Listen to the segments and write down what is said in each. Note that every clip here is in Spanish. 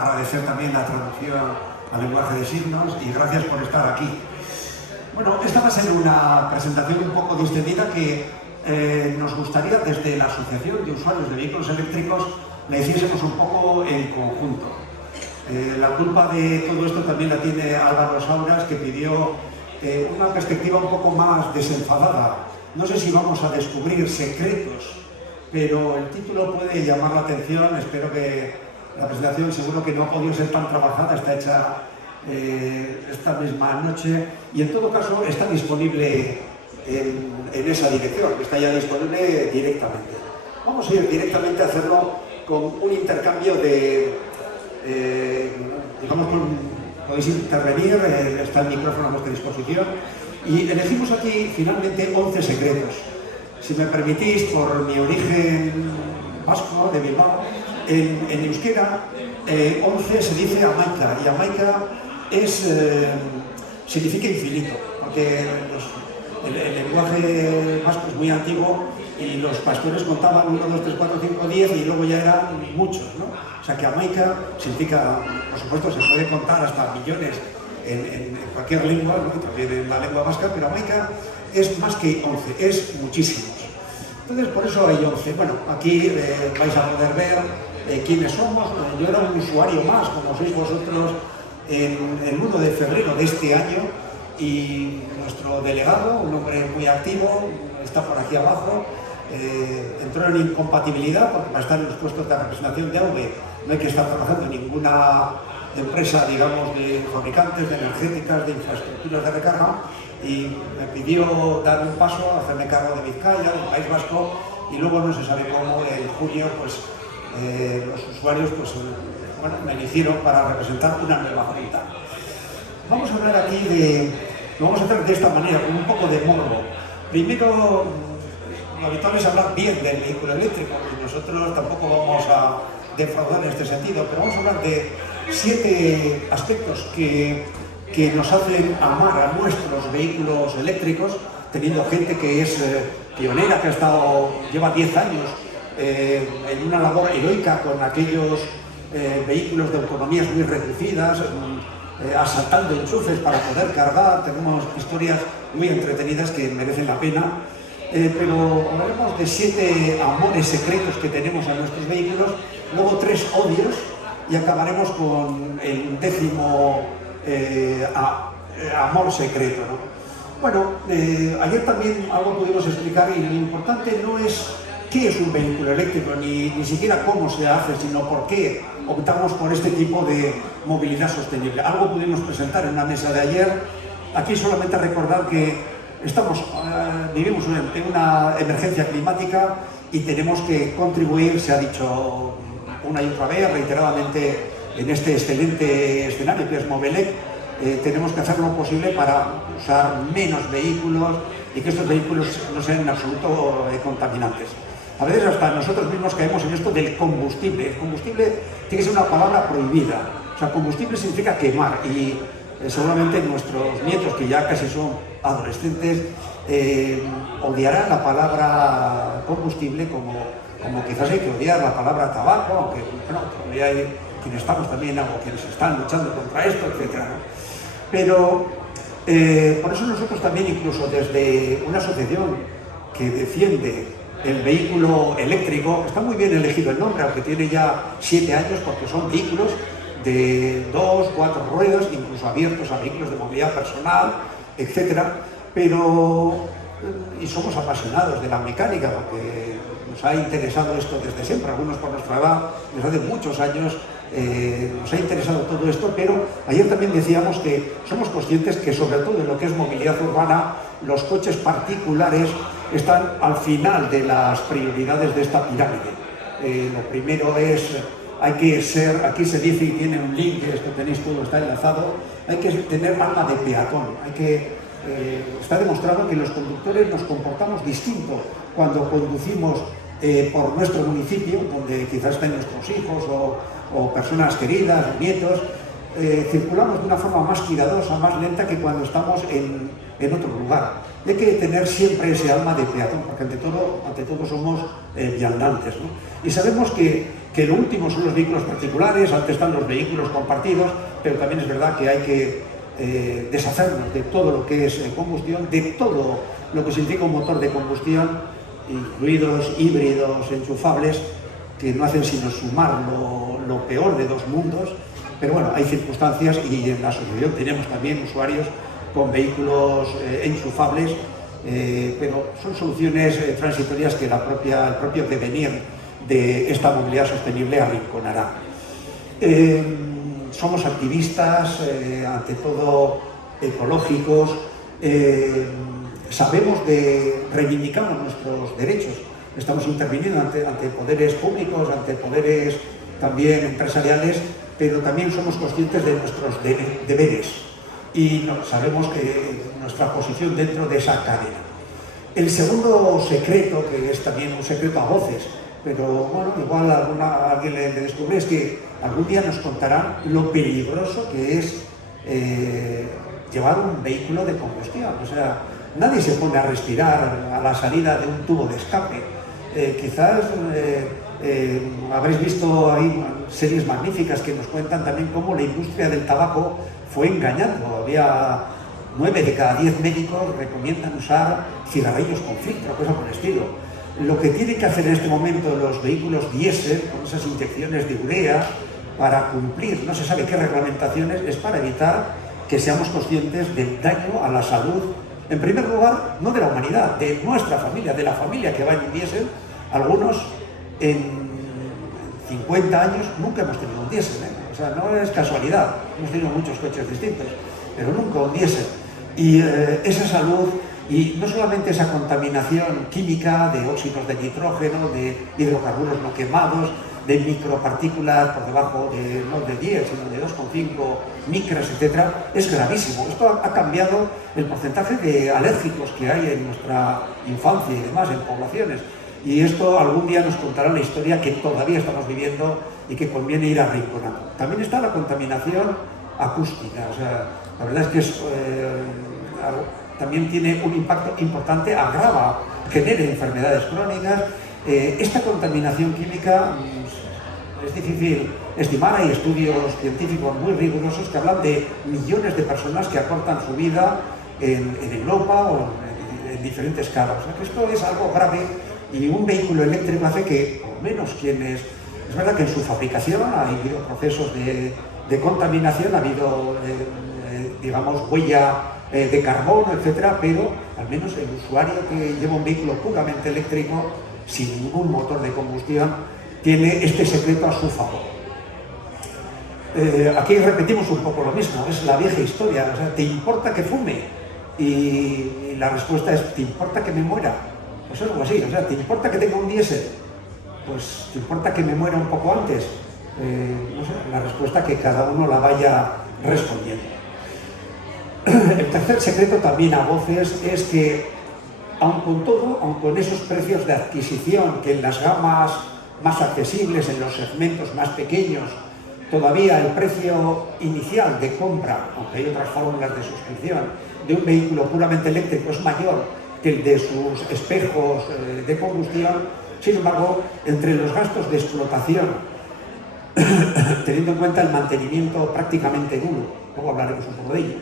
Agradecer también la traducción al lenguaje de signos y gracias por estar aquí. Bueno, esta va a ser una presentación un poco distendida que nos gustaría desde la Asociación de Usuarios de Vehículos Eléctricos la hiciésemos un poco en conjunto. La culpa de todo esto también la tiene Álvaro Sauras, que pidió una perspectiva un poco más desenfadada. No sé si vamos a descubrir secretos, pero el título puede llamar la atención. Espero que la presentación, seguro que no ha podido ser tan trabajada, está hecha esta misma noche y en todo caso está disponible en esa dirección, está ya disponible directamente. Vamos a ir directamente a hacerlo con un intercambio de, digamos, podéis intervenir, está el micrófono a vuestra disposición y elegimos aquí finalmente 11 secretos. Si me permitís, por mi origen vasco de Bilbao, en euskera 11 se dice Amaika, y Amaika significa infinito, porque el lenguaje vasco es muy antiguo y los pastores contaban 1, 2, 3, 4, 5, 10 y luego ya eran muchos, ¿no? O sea que Amaika significa, por supuesto, se puede contar hasta millones en cualquier lengua, ¿no? También en la lengua vasca, pero Amaika es más que 11, es muchísimos. Entonces, por eso hay 11. Bueno, aquí vais a poder ver quiénes somos. Yo era un usuario más, como sois vosotros, en el 1 de febrero de este año, y nuestro delegado, un hombre muy activo, está por aquí abajo, entró en incompatibilidad porque para estar en los puestos de representación de AUVE no hay que estar trabajando en ninguna empresa, digamos, de fabricantes, de energéticas, de infraestructuras de recarga, y me pidió dar un paso, hacerme cargo de Vizcaya, del País Vasco, y luego no se sabe cómo, en junio, pues los usuarios bueno, me eligieron para representar una nueva junta. Vamos a hablar aquí lo vamos a hacer de esta manera, con un poco de morbo. Primero, lo habitual es hablar bien del vehículo eléctrico, y nosotros tampoco vamos a defraudar en este sentido, pero vamos a hablar de 7 aspectos que nos hacen amar a nuestros vehículos eléctricos, teniendo gente que es pionera, que lleva 10 años en una labor heroica con aquellos vehículos de autonomías muy reducidas, asaltando enchufes para poder cargar. Tenemos historias muy entretenidas que merecen la pena, pero hablaremos de 7 amores secretos que tenemos a nuestros vehículos, luego 3 odios y acabaremos con el 10º amor secreto, ¿no? Bueno, ayer también algo pudimos explicar, y lo importante no es qué es un vehículo eléctrico, ni siquiera cómo se hace, sino por qué optamos por este tipo de movilidad sostenible. Algo pudimos presentar en una mesa de ayer. Aquí solamente recordar que vivimos en una emergencia climática y tenemos que contribuir, se ha dicho una y otra vez, reiteradamente, en este excelente escenario que es Movelec. Tenemos que hacer lo posible para usar menos vehículos y que estos vehículos no sean en absoluto contaminantes. A veces hasta nosotros mismos caemos en esto del combustible. El combustible tiene que ser una palabra prohibida. O sea, combustible significa quemar, y seguramente nuestros nietos, que ya casi son adolescentes, odiarán la palabra combustible como quizás hay que odiar la palabra tabaco, aunque bueno, todavía hay quienes estamos también, o quienes están luchando contra esto, etc., ¿no? Pero por eso nosotros también, incluso desde una asociación que defiende el vehículo eléctrico, está muy bien elegido el nombre, aunque tiene ya 7 años, porque son vehículos de 2, 4 ruedas, incluso abiertos a vehículos de movilidad personal, etc. Y somos apasionados de la mecánica, porque nos ha interesado esto desde siempre. Algunos por nuestra edad, desde hace muchos años, nos ha interesado todo esto, pero ayer también decíamos que somos conscientes que, sobre todo en lo que es movilidad urbana, los coches particulares están al final de las prioridades de esta pirámide. Lo primero es, aquí se dice, y tiene un link, esto tenéis todo, está enlazado, hay que tener alma de peatón. Está demostrado que los conductores nos comportamos distinto cuando conducimos por nuestro municipio, donde quizás estén nuestros hijos o personas queridas, nietos, circulamos de una forma más cuidadosa, más lenta que cuando estamos en otro lugar. Y hay que tener siempre ese alma de peatón, porque ante todo somos viandantes, ¿no? Y sabemos que lo último son los vehículos particulares, antes están los vehículos compartidos, pero también es verdad que hay que deshacernos de todo lo que es combustión, de todo lo que significa un motor de combustión, incluidos híbridos, enchufables, que no hacen sino sumar lo peor de dos mundos. Pero bueno, hay circunstancias y en la asociación tenemos también usuarios con vehículos enchufables, pero son soluciones transitorias que el propio devenir de esta movilidad sostenible arrinconará. Somos activistas, ante todo ecológicos, reivindicamos nuestros derechos, estamos interviniendo ante poderes públicos, ante poderes también empresariales, pero también somos conscientes de nuestros deberes y sabemos que nuestra posición dentro de esa cadena. El segundo secreto, que es también un secreto a voces, pero bueno, igual alguien le descubre, es que algún día nos contarán lo peligroso que es llevar un vehículo de combustión. O sea, nadie se pone a respirar a la salida de un tubo de escape. Quizás habréis visto ahí series magníficas que nos cuentan también cómo la industria del tabaco fue engañando. Había 9 de cada 10 médicos recomiendan usar cigarrillos con filtro, cosas por el estilo. Lo que tienen que hacer en este momento los vehículos diésel, con esas inyecciones de urea, para cumplir no se sabe qué reglamentaciones, es para evitar que seamos conscientes del daño a la salud, en primer lugar, no de la humanidad, de nuestra familia, de la familia que va en un diésel. Algunos en 50 años nunca hemos tenido un diésel, ¿eh? O sea, no es casualidad, hemos tenido muchos coches distintos, pero nunca un diésel. Y esa salud, y no solamente esa contaminación química de óxidos de nitrógeno, de hidrocarburos no quemados, de micropartículas por debajo no de 10, sino de 2,5 micras, etc., es gravísimo. Esto ha cambiado el porcentaje de alérgicos que hay en nuestra infancia y demás, en poblaciones. Y esto algún día nos contará la historia que todavía estamos viviendo y que conviene ir arrinconando. También está la contaminación acústica. O sea, la verdad es que también tiene un impacto importante, agrava, genera enfermedades crónicas. Esta contaminación química es difícil estimar. Hay estudios científicos muy rigurosos que hablan de millones de personas que acortan su vida en Europa o en diferentes casos. O sea, que esto es algo grave. Y un vehículo eléctrico hace que, por lo menos quienes... Es verdad que en su fabricación ha habido procesos de contaminación, ha habido, digamos, huella de carbono, etcétera, pero al menos el usuario que lleva un vehículo puramente eléctrico, sin ningún motor de combustión, tiene este secreto a su favor. Aquí repetimos un poco lo mismo, es la vieja historia. O sea, ¿te importa que fume? Y la respuesta es, ¿te importa que me muera? Pues es algo así. O sea, ¿te importa que tenga un diésel? Pues ¿te importa que me muera un poco antes? No sé, la respuesta que cada uno la vaya respondiendo. El tercer secreto, también a voces, es que aun con todo, aun con esos precios de adquisición que en las gamas más accesibles, en los segmentos más pequeños, todavía el precio inicial de compra, aunque hay otras fórmulas de suscripción, de un vehículo puramente eléctrico es mayor que el de sus espejos de combustión. Sin embargo, entre los gastos de explotación, teniendo en cuenta el mantenimiento prácticamente nulo, luego hablaremos un poco de ello,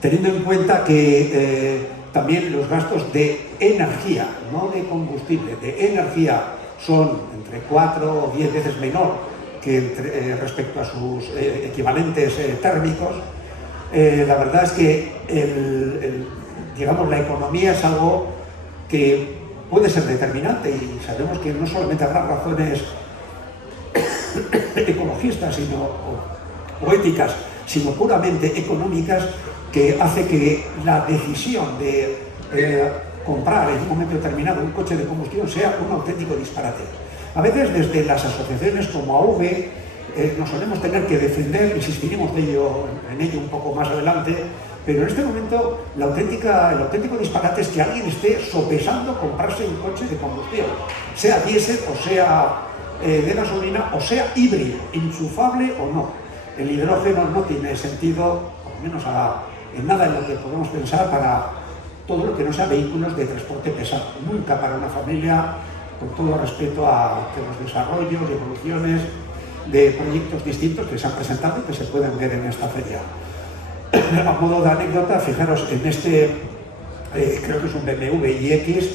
teniendo en cuenta que también los gastos de energía, no de combustible, de energía, son entre 4 o 10 veces menor que respecto a sus equivalentes térmicos. La verdad es que digamos, la economía es algo que puede ser determinante, y sabemos que no solamente habrá razones ecologistas o éticas, sino puramente económicas, que hace que la decisión de comprar en un momento determinado un coche de combustión sea un auténtico disparate. A veces desde las asociaciones como AV nos solemos tener que defender, insistiremos en ello un poco más adelante, pero en este momento el auténtico disparate es que alguien esté sopesando comprarse un coche de combustión, sea diésel o sea de gasolina o sea híbrido, enchufable o no. el hidrógeno no tiene sentido, por lo menos en nada en lo que podemos pensar para todo lo que no sea vehículos de transporte pesado. Nunca para una familia, con todo respeto a que los desarrollos y evoluciones de proyectos distintos que se han presentado y que se pueden ver en esta feria. A modo de anécdota, fijaros en este, creo que es un BMW iX,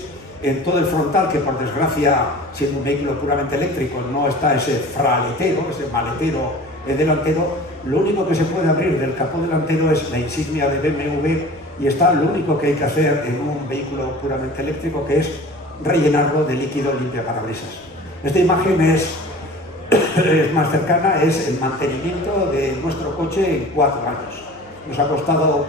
en todo el frontal, que por desgracia, siendo un vehículo puramente eléctrico, no está ese fraletero, ese maletero delantero, lo único que se puede abrir del capó delantero es la insignia de BMW y está lo único que hay que hacer en un vehículo puramente eléctrico, que es rellenarlo de líquido limpiaparabrisas. Esta imagen es más cercana, es el mantenimiento de nuestro coche en 4 años. Nos ha costado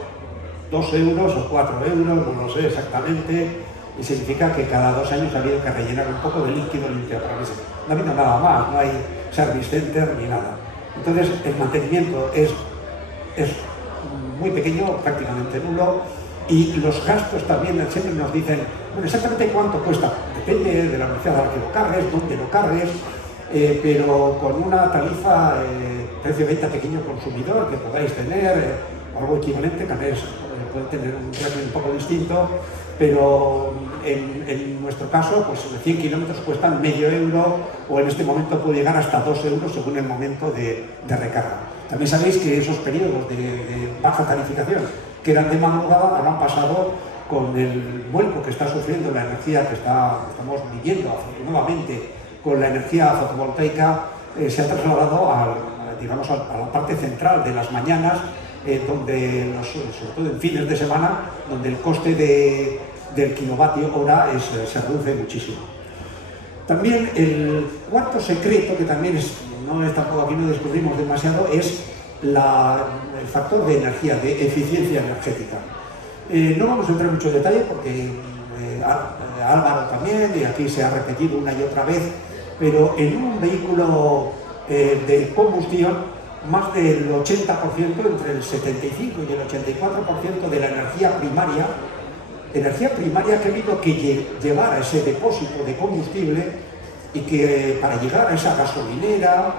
2 euros o 4 euros, no lo sé exactamente, y significa que cada 2 años ha habido que rellenar un poco de líquido limpiaparabrisas. No ha habido nada más, no hay service center ni nada. Entonces el mantenimiento es muy pequeño, prácticamente nulo, y los gastos también siempre nos dicen, bueno, exactamente cuánto cuesta, depende de la velocidad a la que lo cargues, dónde lo cargues, pero con una tarifa precio-venta pequeño consumidor que podáis tener, algo equivalente, tal vez puede tener un precio un poco distinto, pero en nuestro caso, pues 100 kilómetros cuestan medio euro, o en este momento puede llegar hasta 2 euros según el momento de recarga. También sabéis que esos periodos de baja tarificación que eran de madrugada ahora han pasado con el vuelco que está sufriendo la energía que estamos viviendo afortunadamente con la energía fotovoltaica, se ha trasladado digamos, a la parte central de las mañanas, donde, sobre todo en fines de semana, donde el coste del kilovatio hora se reduce muchísimo. También el cuarto secreto, que también no es tampoco, aquí no descubrimos demasiado, es el factor de energía, de eficiencia energética. No vamos a entrar en mucho detalle porque Álvaro también, y aquí se ha repetido una y otra vez, pero en un vehículo de combustión, más del 80%, entre el 75 y el 84% de la energía primaria que ha habido que llevar a ese depósito de combustible, y que para llegar a esa gasolinera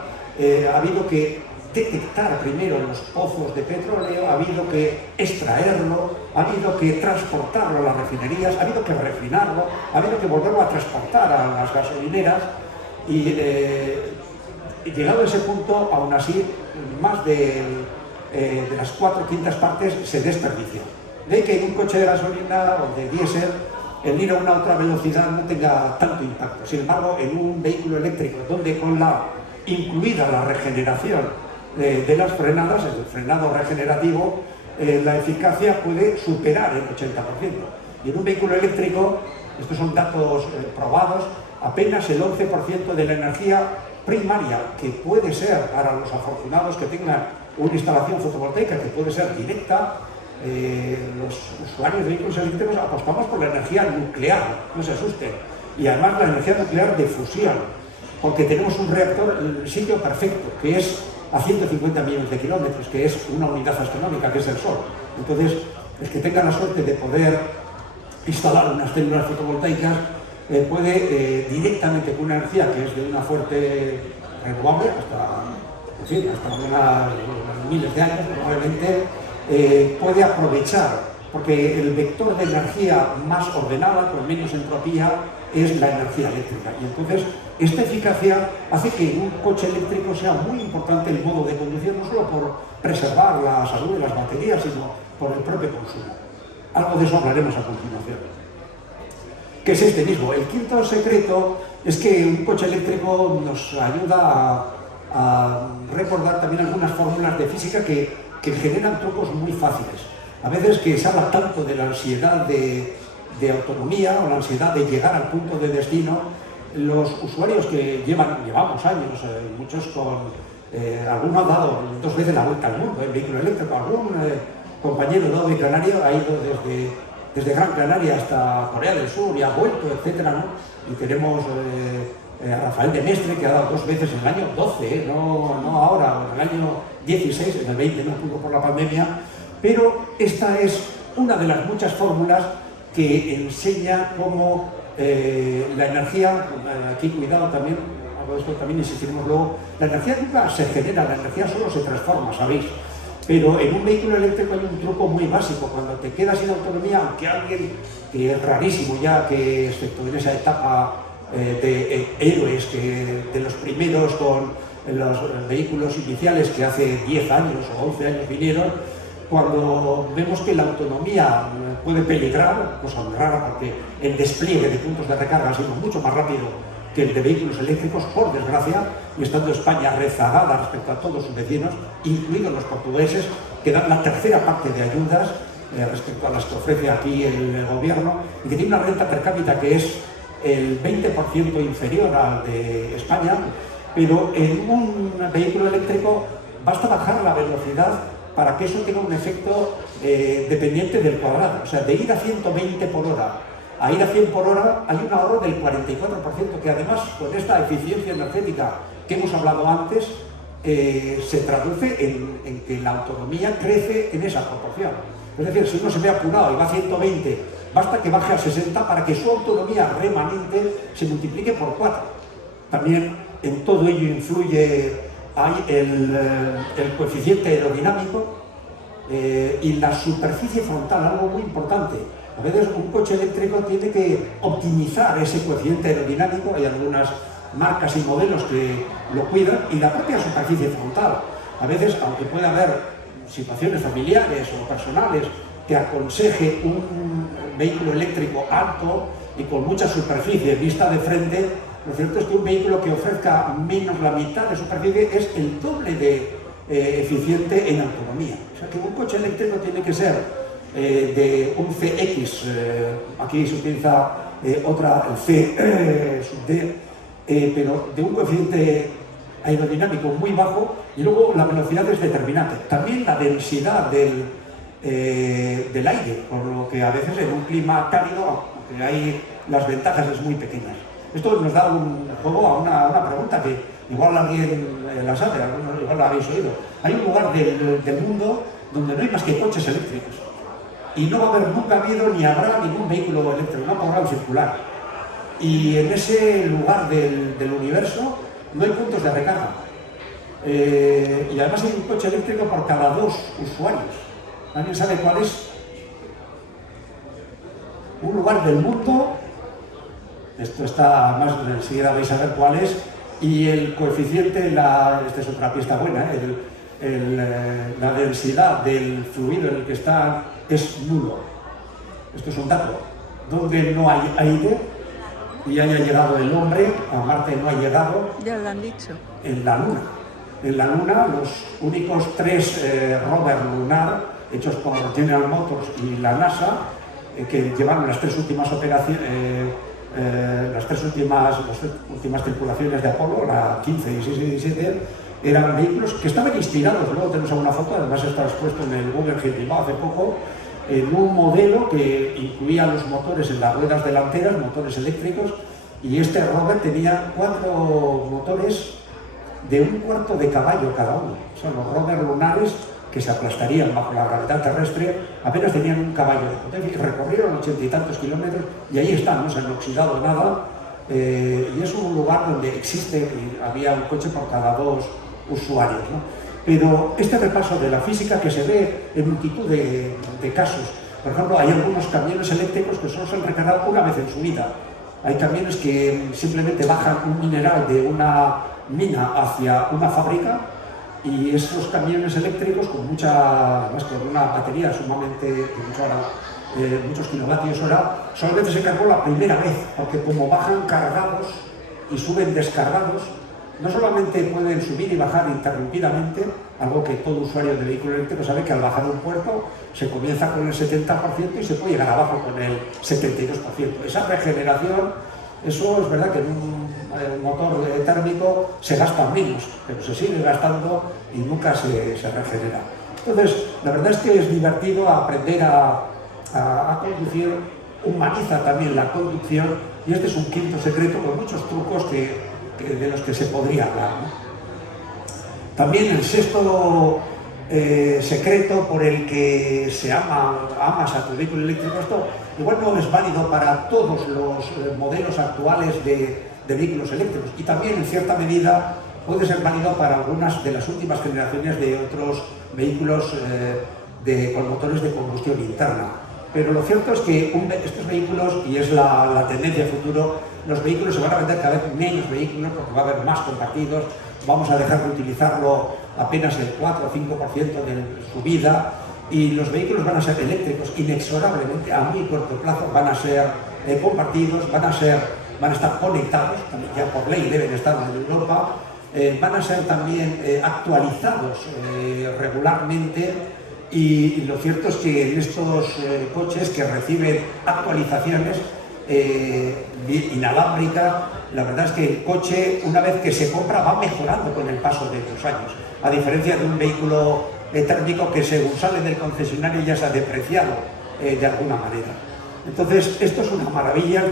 ha habido que detectar primero los pozos de petróleo, ha habido que extraerlo, ha habido que transportarlo a las refinerías, ha habido que refinarlo, ha habido que volverlo a transportar a las gasolineras, y llegado a ese punto, aún así, más de las 4/5 partes se desperdicia. De que en un coche de gasolina o de diésel el ir a una otra velocidad no tenga tanto impacto. Sin embargo, en un vehículo eléctrico, donde con incluida la regeneración de las frenadas, el frenado regenerativo, la eficacia puede superar el 80%. Y en un vehículo eléctrico, estos son datos probados, apenas el 11% de la energía primaria, que puede ser para los afortunados que tengan una instalación fotovoltaica, que puede ser directa. Los usuarios de vehículos eléctricos apostamos por la energía nuclear, no se asusten, y además la energía nuclear de fusión, porque tenemos un reactor, el sitio perfecto, que es a 150 millones de kilómetros, que es una unidad astronómica, que es el Sol. Entonces, el que tenga la suerte de poder instalar unas células fotovoltaicas puede directamente con una energía que es de una fuerte renovable, hasta unas miles de años probablemente, puede aprovechar, porque el vector de energía más ordenada, con menos entropía, es la energía eléctrica. Y entonces esta eficacia hace que en un coche eléctrico sea muy importante el modo de conducción, no solo por preservar la salud de las baterías, sino por el propio consumo. Algo de eso hablaremos a continuación. ¿Qué es este mismo? El quinto secreto es que un coche eléctrico nos ayuda a recordar también algunas fórmulas de física que generan trucos muy fáciles. A veces que se habla tanto de la ansiedad de autonomía o la ansiedad de llegar al punto de destino, los usuarios que llevamos años, muchos alguno ha dado 2 veces la vuelta al mundo en vehículo eléctrico, algún compañero dado de Canaria ha ido desde Gran Canaria hasta Corea del Sur y ha vuelto, etcétera, ¿no? Y tenemos a Rafael de Mestre, que ha dado 2 veces en el año 12, no ahora, en el año 16, en el 20 no pudo por la pandemia, pero esta es una de las muchas fórmulas que enseña cómo la energía, aquí cuidado también, todo esto también insistiremos luego, la energía nunca se genera, la energía solo se transforma, ¿sabéis? Pero en un vehículo eléctrico hay un truco muy básico. Cuando te quedas sin autonomía, aunque alguien, que es rarísimo ya, que excepto en esa etapa de héroes, que de los primeros con los vehículos iniciales que hace 10 años o 11 años vinieron, cuando vemos que la autonomía puede peligrar, cosa muy rara porque el despliegue de puntos de recarga ha sido mucho más rápido que el de vehículos eléctricos, por desgracia, y estando España rezagada respecto a todos sus vecinos, incluidos los portugueses, que dan la tercera parte de ayudas respecto a las que ofrece aquí el gobierno, y que tiene una renta per cápita que es el 20% inferior al de España, pero en un vehículo eléctrico basta bajar la velocidad para que eso tenga un efecto dependiente del cuadrado. O sea, de ir a 120 por hora a ir a 100 por hora hay un ahorro del 44%, que además con esta eficiencia energética que hemos hablado antes, se traduce en que la autonomía crece en esa proporción. Es decir, si uno se ve apurado y va a 120, basta que baje a 60 para que su autonomía remanente se multiplique por 4. También en todo ello influye el coeficiente aerodinámico y la superficie frontal, algo muy importante. A veces un coche eléctrico tiene que optimizar ese coeficiente aerodinámico, hay algunas marcas y modelos que lo cuidan, y la propia superficie frontal. A veces, aunque pueda haber situaciones familiares o personales que aconseje un vehículo eléctrico alto y con mucha superficie vista de frente, lo cierto es que un vehículo que ofrezca menos la mitad de superficie es el doble de eficiente en autonomía. O sea que un coche eléctrico tiene que ser de un CX, aquí se utiliza el C sub D, pero de un coeficiente aerodinámico muy bajo, y luego la velocidad es determinante. También la densidad del aire, por lo que a veces en un clima cálido, aunque hay las ventajas, es muy pequeñas. Esto nos da un juego a una pregunta que igual alguien la sabe, igual la habéis oído. Hay un lugar del mundo donde no hay más que coches eléctricos. Y no va a haber, nunca ha habido ni habrá ningún vehículo eléctrico, no podrán circular. Y en ese lugar del universo no hay puntos de recarga. Y además hay un coche eléctrico por cada 2 usuarios. ¿Alguien sabe cuál es? Un lugar del mundo, esto está más, enseguida vais a ver cuál es, y el coeficiente, esta es otra pista buena, la densidad del fluido en el que está es nulo. Esto es un dato. Donde no hay aire y haya llegado el hombre, a Marte no ha llegado. Ya lo han dicho. En la Luna. En la Luna, los únicos 3 rovers lunar hechos por General Motors y la NASA, que llevaron las 3 últimas operaciones, las tres últimas tripulaciones de Apolo, la 15, 16 y 17, eran vehículos que estaban inspirados. Luego tenemos alguna foto, además está expuesto en el Guggenheim Bilbao hace poco, en un modelo que incluía los motores en las ruedas delanteras, motores eléctricos, y este rover tenía 4 motores de 1/4 de caballo cada uno. Son los rovers lunares que se aplastarían bajo la gravedad terrestre, apenas tenían un caballo de potencia y recorrieron 80 y tantos kilómetros, y ahí están, no se han oxidado nada, y es un lugar donde existe, y había un coche por cada 2 usuarios, ¿no? Pero este repaso de la física que se ve en multitud de casos, por ejemplo, hay algunos camiones eléctricos que solo se han recargado una vez en su vida. Hay camiones que simplemente bajan un mineral de una mina hacia una fábrica, y esos camiones eléctricos con una batería sumamente de muchos kilovatios hora, solamente se cargó la primera vez, porque como bajan cargados y suben descargados, no solamente pueden subir y bajar interrumpidamente, algo que todo usuario de vehículo eléctrico sabe, que al bajar un puerto se comienza con el 70% y se puede llegar abajo con el 72%. Esa regeneración, eso es verdad que en un motor térmico se gasta menos, pero se sigue gastando y nunca se regenera. Entonces, la verdad es que es divertido aprender a conducir, humaniza también la conducción, y este es un quinto secreto con muchos trucos de los que se podría hablar, ¿no? También el sexto secreto por el que amas a tu vehículo eléctrico, esto igual no es válido para todos los modelos actuales de de vehículos eléctricos, y también en cierta medida puede ser válido para algunas de las últimas generaciones de otros vehículos con motores de combustión interna. Pero lo cierto es que estos vehículos, y es la tendencia futuro, los vehículos se van a vender cada vez menos vehículos porque va a haber más compartidos, vamos a dejar de utilizarlo apenas el 4 o 5% de su vida, y los vehículos van a ser eléctricos inexorablemente, a muy corto plazo van a ser compartidos, van a estar conectados, también ya por ley deben estar en Europa, van a ser también actualizados regularmente, y lo cierto es que en estos coches que reciben actualizaciones inalámbricas, la verdad es que el coche, una vez que se compra, va mejorando con el paso de los años, a diferencia de un vehículo térmico que según sale del concesionario ya se ha depreciado de alguna manera. Entonces, esto es una maravilla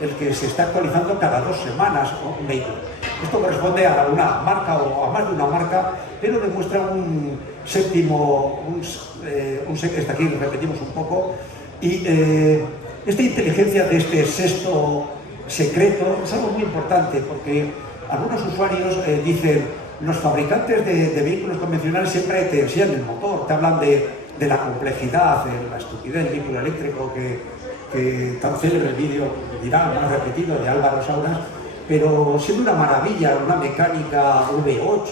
el que se está actualizando cada 2 semanas, ¿no?, un vehículo. Esto corresponde a una marca o a más de una marca, pero demuestra un séptimo, hasta aquí repetimos un poco, y esta inteligencia de este sexto secreto es algo muy importante, porque algunos usuarios dicen, los fabricantes de vehículos convencionales siempre te enseñan el motor, te hablan de la complejidad, de la estupidez del vehículo eléctrico, que tan célebre el vídeo dirá, más repetido, de Álvaro Sauras, pero siendo una maravilla, una mecánica V8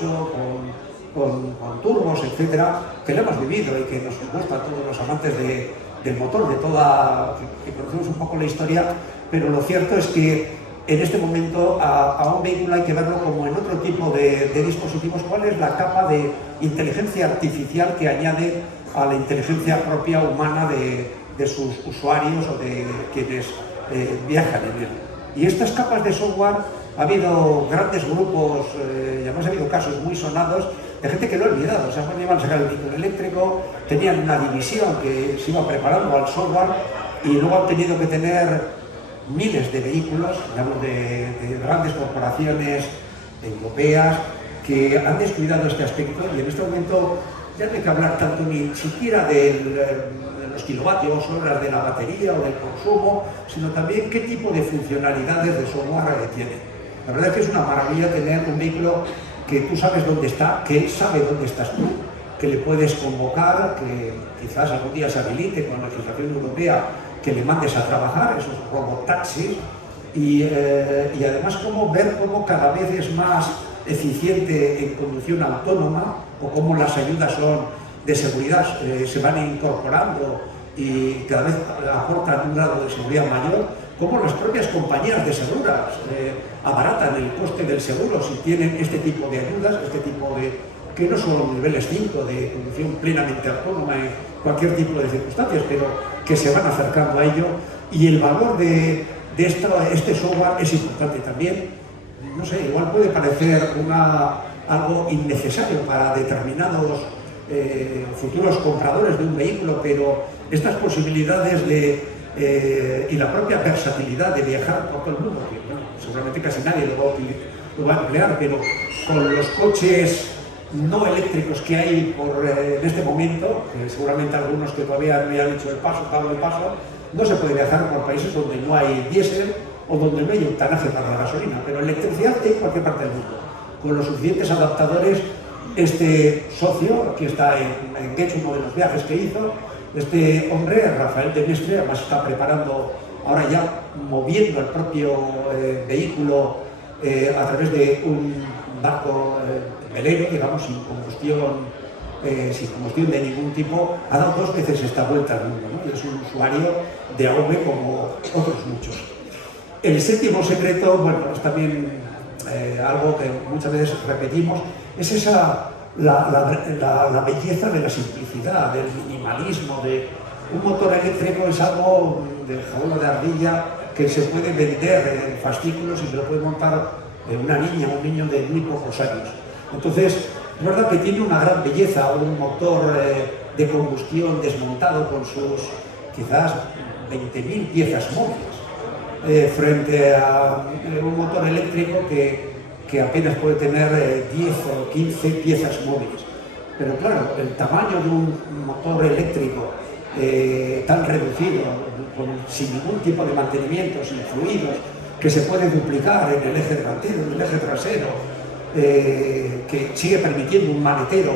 con turbos, etcétera, que lo hemos vivido y que nos gusta a todos los amantes del motor, que conocemos un poco la historia, pero lo cierto es que en este momento a un vehículo hay que verlo como en otro tipo de dispositivos. ¿Cuál es la capa de inteligencia artificial que añade a la inteligencia propia humana de sus usuarios o de quienes viajan en él? Y estas capas de software, ha habido grandes grupos, y además ha habido casos muy sonados de gente que lo ha olvidado. O sea, cuando iban a sacar el vehículo eléctrico, tenían una división que se iba preparando al software, y luego han tenido que tener miles de vehículos, digamos, de grandes corporaciones europeas que han descuidado este aspecto, y en este momento ya no hay que hablar tanto ni siquiera de los kilovatios horas de la batería o del consumo, sino también qué tipo de funcionalidades de software tiene. La verdad es que es una maravilla tener un vehículo que tú sabes dónde está, que él sabe dónde estás tú, que le puedes convocar, que quizás algún día se habilite con la legislación europea, que le mandes a trabajar, esos robotaxis, y además ver cómo cada vez es más eficiente en conducción autónoma, o cómo las ayudas de seguridad se van incorporando y cada vez aportan un grado de seguridad mayor, cómo las propias compañías de seguras abaratan el coste del seguro si tienen este tipo de ayudas, que no son niveles 5 de conducción plenamente autónoma en cualquier tipo de circunstancias, pero que se van acercando a ello, y el valor de este software es importante también. No sé, igual puede parecer algo innecesario para determinados futuros compradores de un vehículo, pero estas posibilidades y la propia versatilidad de viajar por todo el mundo, que bueno, seguramente casi nadie lo va a emplear, pero con los coches no eléctricos que hay en este momento, seguramente algunos que todavía no han hecho dado el paso, no se puede viajar por países donde no hay diésel o donde no hay octanaje para la gasolina, pero electricidad hay en cualquier parte del mundo. Con los suficientes adaptadores, este socio, aquí está en Getxo, uno de los viajes que hizo, este hombre, Rafael de Mestre, además está preparando, ahora ya moviendo el propio vehículo a través de un barco velero, digamos, sin combustión de ningún tipo, ha dado 2 veces esta vuelta al mundo, ¿no? Y es un usuario de AV como otros muchos. El séptimo secreto, bueno, es también algo que muchas veces repetimos, es la belleza de la simplicidad, del minimalismo. Un motor eléctrico es algo de jabón o de ardilla que se puede vender en fascículos y se lo puede montar una niña o un niño de muy pocos años. Entonces, es verdad que tiene una gran belleza, un motor de combustión desmontado con sus quizás 20.000 piezas móviles, frente a un motor eléctrico que apenas puede tener 10 o 15 piezas móviles. Pero claro, el tamaño de un motor eléctrico tan reducido, sin ningún tipo de mantenimiento, sin fluidos, que se puede duplicar en el eje delantero, en el eje trasero, que sigue permitiendo un maletero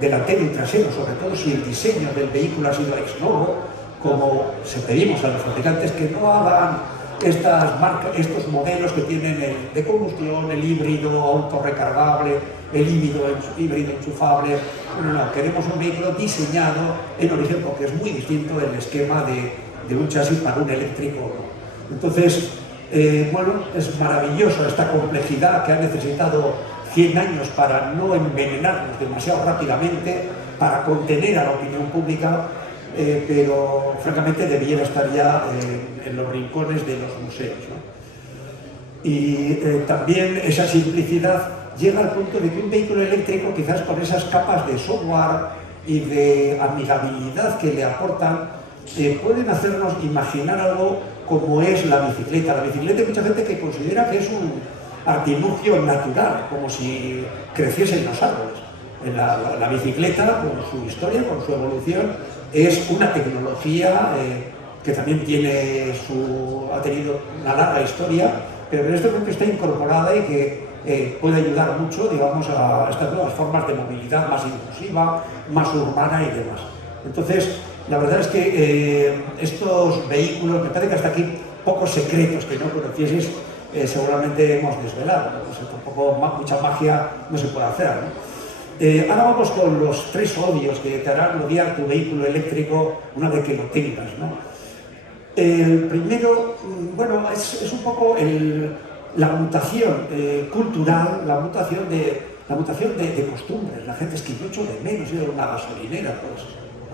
delantero y trasero, sobre todo si el diseño del vehículo ha sido ex novo, como se pedimos a los fabricantes que no hagan estos modelos que tienen el de combustión, el híbrido autorrecargable, el híbrido enchufable. No, queremos un vehículo diseñado en origen, porque es muy distinto el esquema de un chasis para un eléctrico. Entonces, bueno, es maravilloso esta complejidad que ha necesitado 100 años para no envenenarnos demasiado rápidamente, para contener a la opinión pública, pero francamente debiera estar ya en los rincones de los museos, ¿no? Y también esa simplicidad llega al punto de que un vehículo eléctrico, quizás con esas capas de software y de amigabilidad que le aportan, pueden hacernos imaginar algo como es la bicicleta. La bicicleta hay mucha gente que considera que es un artilugio natural, como si creciesen los árboles. La bicicleta, con su historia, con su evolución, es una tecnología que también ha tenido una larga historia, pero en este momento está incorporada y que puede ayudar mucho, digamos, a estas nuevas formas de movilidad más inclusiva, más urbana y demás. Entonces, la verdad es que estos vehículos, me parece que hasta aquí pocos secretos que no conocieseis seguramente hemos desvelado, ¿no? Pues tampoco mucha magia no se puede hacer, ¿no? Ahora vamos con los 3 odios que te harán odiar tu vehículo eléctrico una vez que lo tengas, ¿no? Primero, bueno, es un poco la mutación cultural, la mutación de costumbres. La gente es que yo echo de menos ir a una gasolinera, pues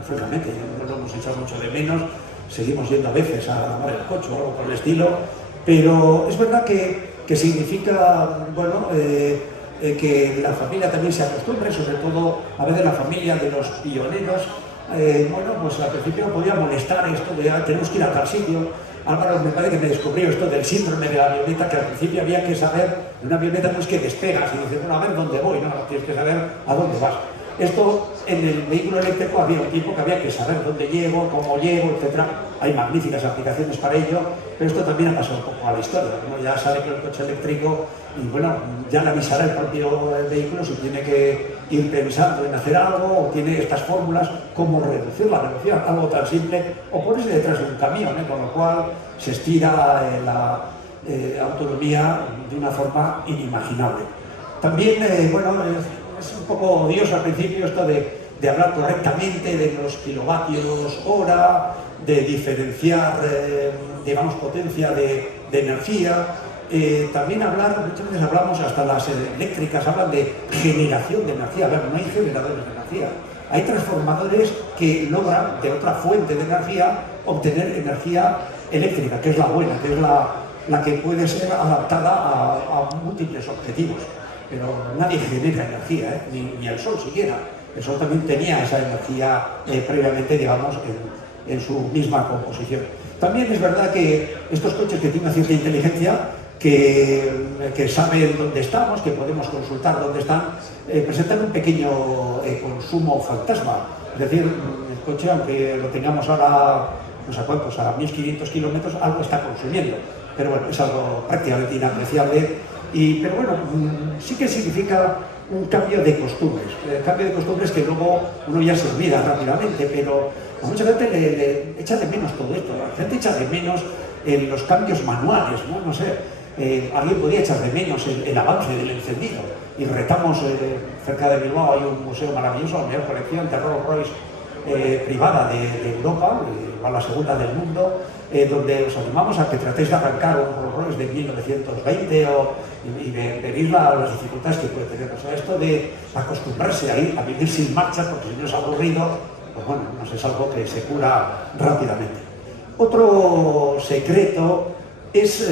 francamente, no lo hemos echado mucho de menos, seguimos yendo a veces a lavar el coche o algo por el estilo, pero es verdad que significa, bueno, que la familia también se acostumbre, sobre todo a veces la familia de los pioneros. Bueno, pues al principio podía molestar esto de tenemos que ir a tal sitio. Álvaro me parece que me descubrió esto del síndrome de la avioneta, que al principio había que saber, en una avioneta no es que despegas y dices, bueno, a ver dónde voy, no, tienes que saber a dónde vas. Esto en el vehículo eléctrico había un tiempo que había que saber dónde llego, cómo llego, etc. Hay magníficas aplicaciones para ello, pero esto también ha pasado un poco a la historia, ¿no? Ya sale con el coche eléctrico y bueno, ya le avisará el propio vehículo si tiene que ir pensando en hacer algo o tiene estas fórmulas, como reducir la velocidad, algo tan simple, o ponerse detrás de un camión, con lo cual se estira la autonomía de una forma inimaginable. También, bueno, es un poco odioso al principio esto de hablar correctamente de los kilovatios hora, de diferenciar, digamos, potencia de energía. También muchas veces hablamos, hasta las eléctricas hablan de generación de energía. A ver, no hay generadores de energía. Hay transformadores que logran de otra fuente de energía obtener energía eléctrica, que es la buena, que es la que puede ser adaptada a múltiples objetivos. Pero nadie genera energía, ni el Sol siquiera. El Sol también tenía esa energía previamente, digamos, en su misma composición. También es verdad que estos coches que tienen una cierta inteligencia, que saben dónde estamos, que podemos consultar dónde están, presentan un pequeño consumo fantasma. Es decir, el coche, aunque lo tengamos ahora, no sé cuántos, a 1500 kilómetros, algo está consumiendo. Pero bueno, es algo prácticamente inapreciable. Pero bueno, sí que significa un cambio de costumbres. Cambio de costumbres que luego uno ya se olvida rápidamente, pero a mucha gente le echa de menos todo esto. La gente echa de menos los cambios manuales, ¿no? No sé, alguien podría echar de menos el avance del encendido. Y retamos, cerca de Bilbao hay un museo maravilloso, la mayor colección de Rolls Royce privada de Europa, la segunda del mundo, donde os animamos a que tratéis de arrancar un Rolls Royce de 1920 y de medir las dificultades que puede tener. O sea, esto de acostumbrarse a vivir sin marcha, porque si no es aburrido, pues bueno, no sé, es algo que se cura rápidamente. Otro secreto es,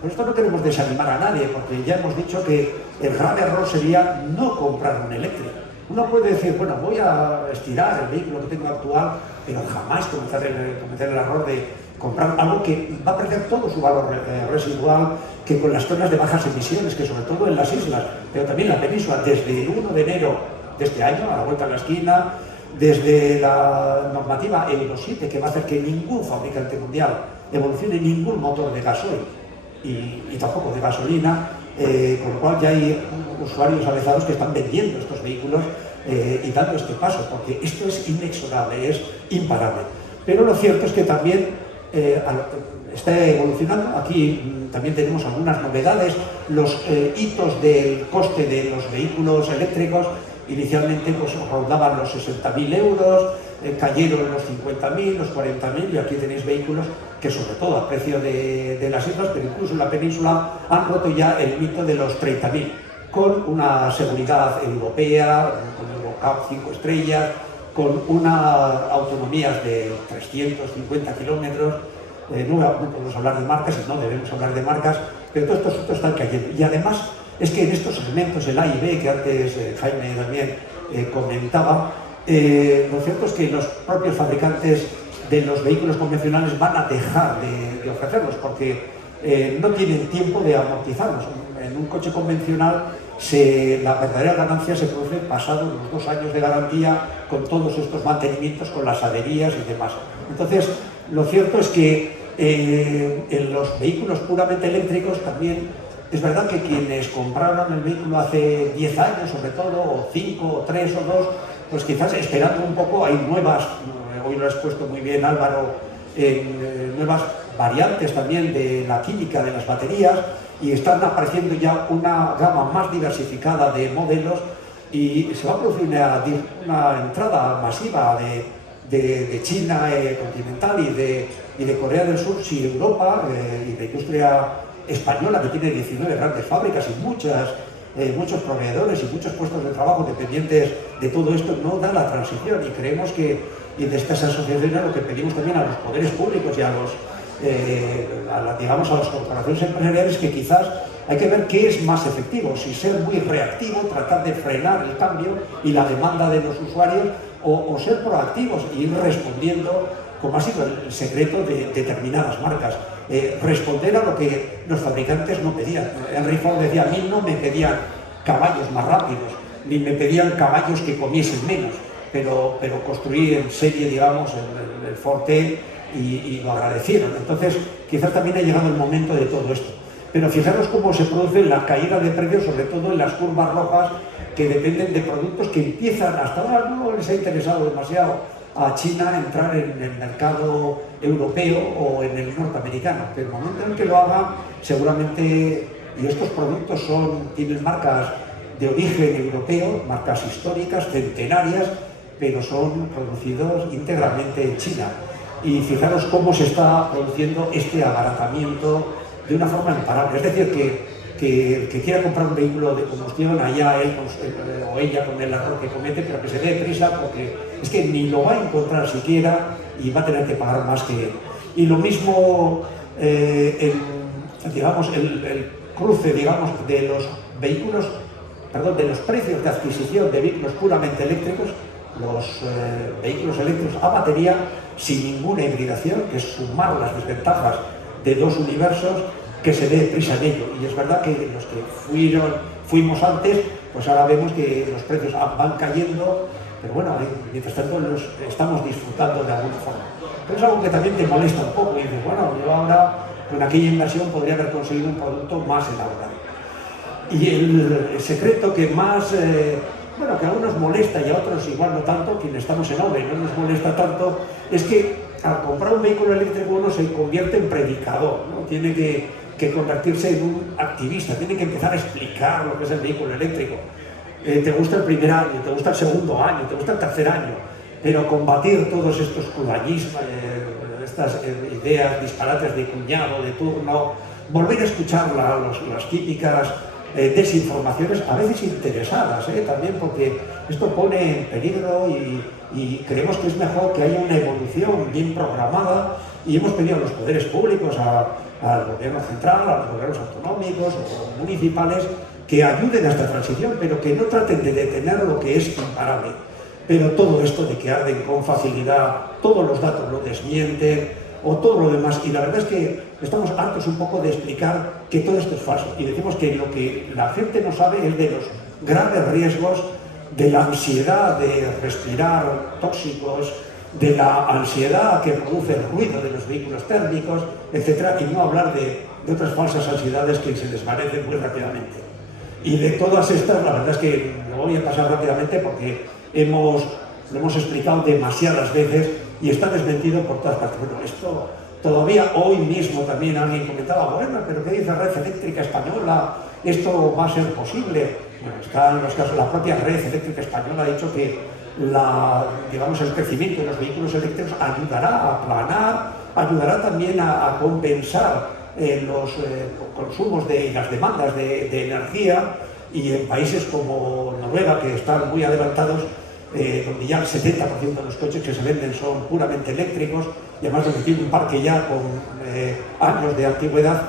por esto no queremos desanimar a nadie, porque ya hemos dicho que el gran error sería no comprar un eléctrico. Uno puede decir, bueno, voy a estirar el vehículo que tengo actual, pero jamás cometer el error de comprar algo que va a perder todo su valor residual, que con las zonas de bajas emisiones, que sobre todo en las islas, pero también en la península, desde el 1 de enero de este año, a la vuelta de la esquina, desde la normativa Euro 7, que va a hacer que ningún fabricante mundial evolucione ningún motor de gasoil y tampoco de gasolina, con lo cual ya hay usuarios avezados que están vendiendo estos vehículos y dando este paso, porque esto es inexorable, es imparable. Pero lo cierto es que también está evolucionando. Aquí también tenemos algunas novedades. Los hitos del coste de los vehículos eléctricos inicialmente pues rondaban los 60.000 euros, cayeron los 50.000, los 40.000, y aquí tenéis vehículos que, sobre todo a precio de las islas, pero incluso en la península, han roto ya el mito de los 30.000, con una seguridad europea, con Eurocontrol 5 estrellas, con una autonomías de 350 kilómetros. No podemos hablar de marcas y no debemos hablar de marcas, pero todos estos asuntos están cayendo. Y además es que en estos segmentos, el A y B, que antes Jaime también comentaba, lo cierto es que los propios fabricantes de los vehículos convencionales van a dejar de ofrecerlos, porque no tienen tiempo de amortizarlos. En un coche convencional la verdadera ganancia se produce pasados los 2 años de garantía, con todos estos mantenimientos, con las averías y demás. Entonces, lo cierto es que en los vehículos puramente eléctricos también es verdad que quienes compraron el vehículo hace 10 años, sobre todo, o 5, o 3 o 2, pues quizás esperando un poco, hay nuevas, hoy lo has puesto muy bien Álvaro, nuevas variantes también de la química de las baterías, y están apareciendo ya una gama más diversificada de modelos, y se va a producir una entrada masiva de China continental y de Corea del Sur, si Europa y la industria española, que tiene 19 grandes fábricas y muchos proveedores y muchos puestos de trabajo dependientes de todo esto, no da la transición. Y creemos que, y de estas asociaciones, lo que pedimos también a los poderes públicos y a las corporaciones empresariales, que quizás hay que ver qué es más efectivo, si ser muy reactivo, tratar de frenar el cambio y la demanda de los usuarios, o ser proactivos e ir respondiendo, como ha sido el secreto de determinadas marcas, responder a lo que los fabricantes no pedían. Henry Ford decía: a mí no me pedían caballos más rápidos, ni me pedían caballos que comiesen menos, pero construí en serie, digamos, el Ford T, y lo agradecieron. Entonces, quizás también ha llegado el momento de todo esto. Pero fijaros cómo se produce la caída de precios, sobre todo en las curvas rojas, que dependen de productos que empiezan, hasta ahora no les ha interesado demasiado a China entrar en el mercado europeo o en el norteamericano, pero el momento en que lo haga, seguramente, y estos productos tienen marcas de origen europeo, marcas históricas, centenarias, pero son producidos íntegramente en China. Y fijaros cómo se está produciendo este abaratamiento de una forma imparable. Es decir, que quiera comprar un vehículo de combustión, allá él o ella con el error que comete, pero que se dé prisa, porque es que ni lo va a encontrar siquiera y va a tener que pagar más que él. Y lo mismo, el cruce, digamos, de los vehículos, de los precios de adquisición de vehículos puramente eléctricos, los vehículos eléctricos a batería, sin ninguna hibridación, que es sumar las desventajas de dos universos, que se dé prisa en ello. Y es verdad que los que fuimos antes, pues ahora vemos que los precios van cayendo, pero bueno, mientras tanto los estamos disfrutando de alguna forma. Pero es algo que también te molesta un poco, y dices, bueno, yo ahora con aquella inversión podría haber conseguido un producto más elaborado. Y el secreto que más, que a unos molesta y a otros igual no tanto, quienes estamos en obra y no nos molesta tanto, es que al comprar un vehículo eléctrico uno se convierte en predicador, ¿no? Tiene que convertirse en un activista, tiene que empezar a explicar lo que es el vehículo eléctrico. Te gusta el primer año, te gusta el segundo año, te gusta el tercer año, pero combatir todos estos cudañismos, estas ideas, disparates de cuñado, de turno, volver a escuchar las típicas desinformaciones, a veces interesadas, también, porque esto pone en peligro y creemos que es mejor que haya una evolución bien programada, y hemos pedido a los poderes públicos, al gobierno central, a los gobiernos autonómicos o municipales, que ayuden a esta transición, pero que no traten de detener lo que es imparable. Pero todo esto de que arden con facilidad, todos los datos lo desmienten, o todo lo demás, y la verdad es que estamos hartos un poco de explicar que todo esto es falso, y decimos que lo que la gente no sabe es de los graves riesgos, de la ansiedad de respirar tóxicos, de la ansiedad que produce el ruido de los vehículos térmicos, etcétera, y no hablar de otras falsas ansiedades que se desvanecen muy rápidamente. Y de todas estas, la verdad es que lo voy a pasar rápidamente porque lo hemos explicado demasiadas veces y está desmentido por todas partes. Bueno, esto todavía hoy mismo también alguien comentaba, bueno, pero ¿qué dice Red Eléctrica Española? ¿Esto va a ser posible? Bueno, están los casos, la propia Red Eléctrica Española ha dicho que el crecimiento de los vehículos eléctricos ayudará a aplanar, ayudará también a compensar los consumos y las demandas de energía, y en países como Noruega, que están muy adelantados, donde ya el 70% de los coches que se venden son puramente eléctricos, y además donde tiene un parque ya con años de antigüedad,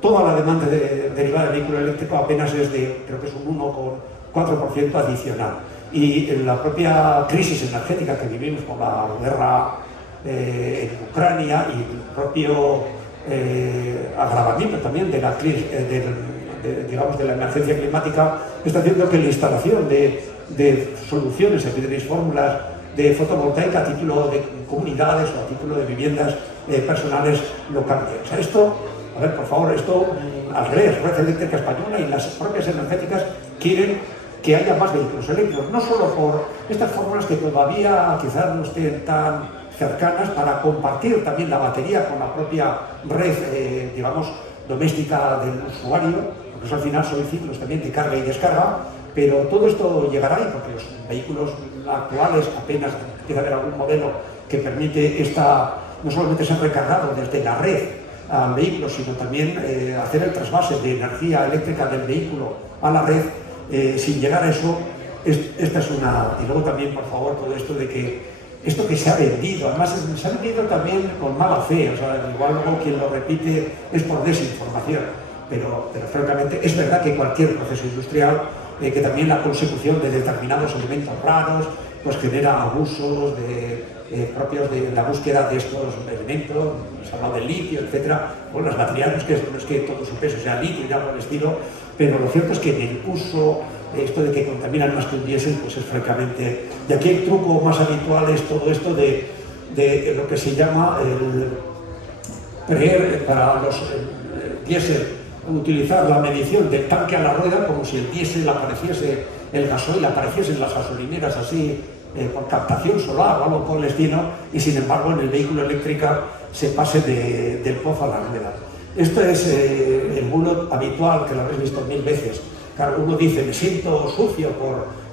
toda la demanda derivada del vehículo eléctrico apenas es creo que es un 1,4% adicional. Y en la propia crisis energética que vivimos con la guerra en Ucrania y el propio agravamiento también de la crisis, de la emergencia climática, está haciendo que la instalación de soluciones, de fórmulas de fotovoltaica a título de comunidades o a título de viviendas personales lo cambie. O sea, esto, a ver, por favor, esto al revés, Red Eléctrica Española y las propias energéticas quieren que haya más vehículos eléctricos, no solo por estas fórmulas que todavía quizás no estén tan cercanas para compartir también la batería con la propia red, doméstica del usuario, porque eso al final son ciclos también de carga y descarga, pero todo esto llegará ahí porque los vehículos actuales apenas empieza a haber algún modelo que permite no solamente ser recargado desde la red al vehículo, sino también hacer el trasvase de energía eléctrica del vehículo a la red. Sin llegar a eso, esta es una... Y luego también, por favor, todo esto de que esto que se ha vendido, además se ha vendido también con mala fe, o sea, igual luego quien lo repite es por desinformación, pero francamente es verdad que cualquier proceso industrial, que también la consecución de determinados elementos raros, pues genera abusos propios de la búsqueda de estos elementos, se ha hablado del litio, etcétera. Bueno, las baterías no es que todo su peso sea litio y nada por el estilo, pero lo cierto es que en el uso, esto de que contaminan más que un diésel, pues es francamente... Y aquí el truco más habitual es todo esto de lo que se llama para los diésel, utilizar la medición del tanque a la rueda como si el diésel apareciese, el gasoil apareciese en las gasolineras así, por captación solar o algo por el estilo, y sin embargo en el vehículo eléctrico se pase del pozo a la rueda. Esto es el bulo habitual, que lo habréis visto 1000 veces. Claro, uno dice, me siento sucio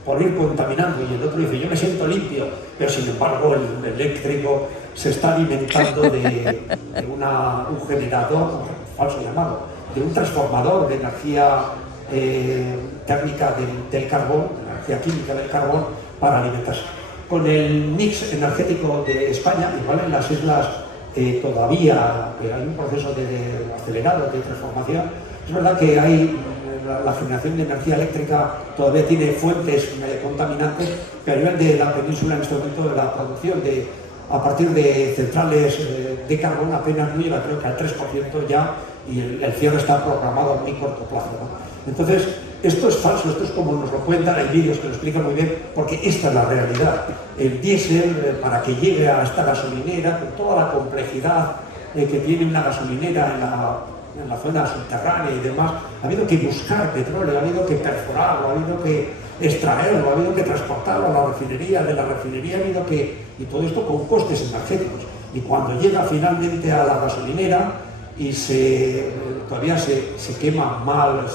por ir contaminando, y el otro dice, yo me siento limpio, pero sin embargo el eléctrico se está alimentando de un generador, falso llamado, de un transformador de energía térmica del carbón, energía química del carbón, para alimentarse. Con el mix energético de España, igual en las islas todavía hay un proceso acelerado de transformación, es verdad que hay la generación de energía eléctrica todavía tiene fuentes contaminantes, pero a nivel de la península en este momento de la producción a partir de centrales de carbón apenas no llega, creo que al 3% ya, y el cierre está programado a muy corto plazo, ¿no? Entonces, esto es falso, esto es como nos lo cuentan, hay vídeos que lo explican muy bien, porque esta es la realidad. El diésel, para que llegue a esta gasolinera, con toda la complejidad que tiene una gasolinera en la zona subterránea y demás, ha habido que buscar petróleo, ha habido que perforarlo, ha habido que extraerlo, ha habido que transportarlo a la refinería, de la refinería ha habido que... y todo esto con costes energéticos. Y cuando llega finalmente a la gasolinera y todavía se quema mal,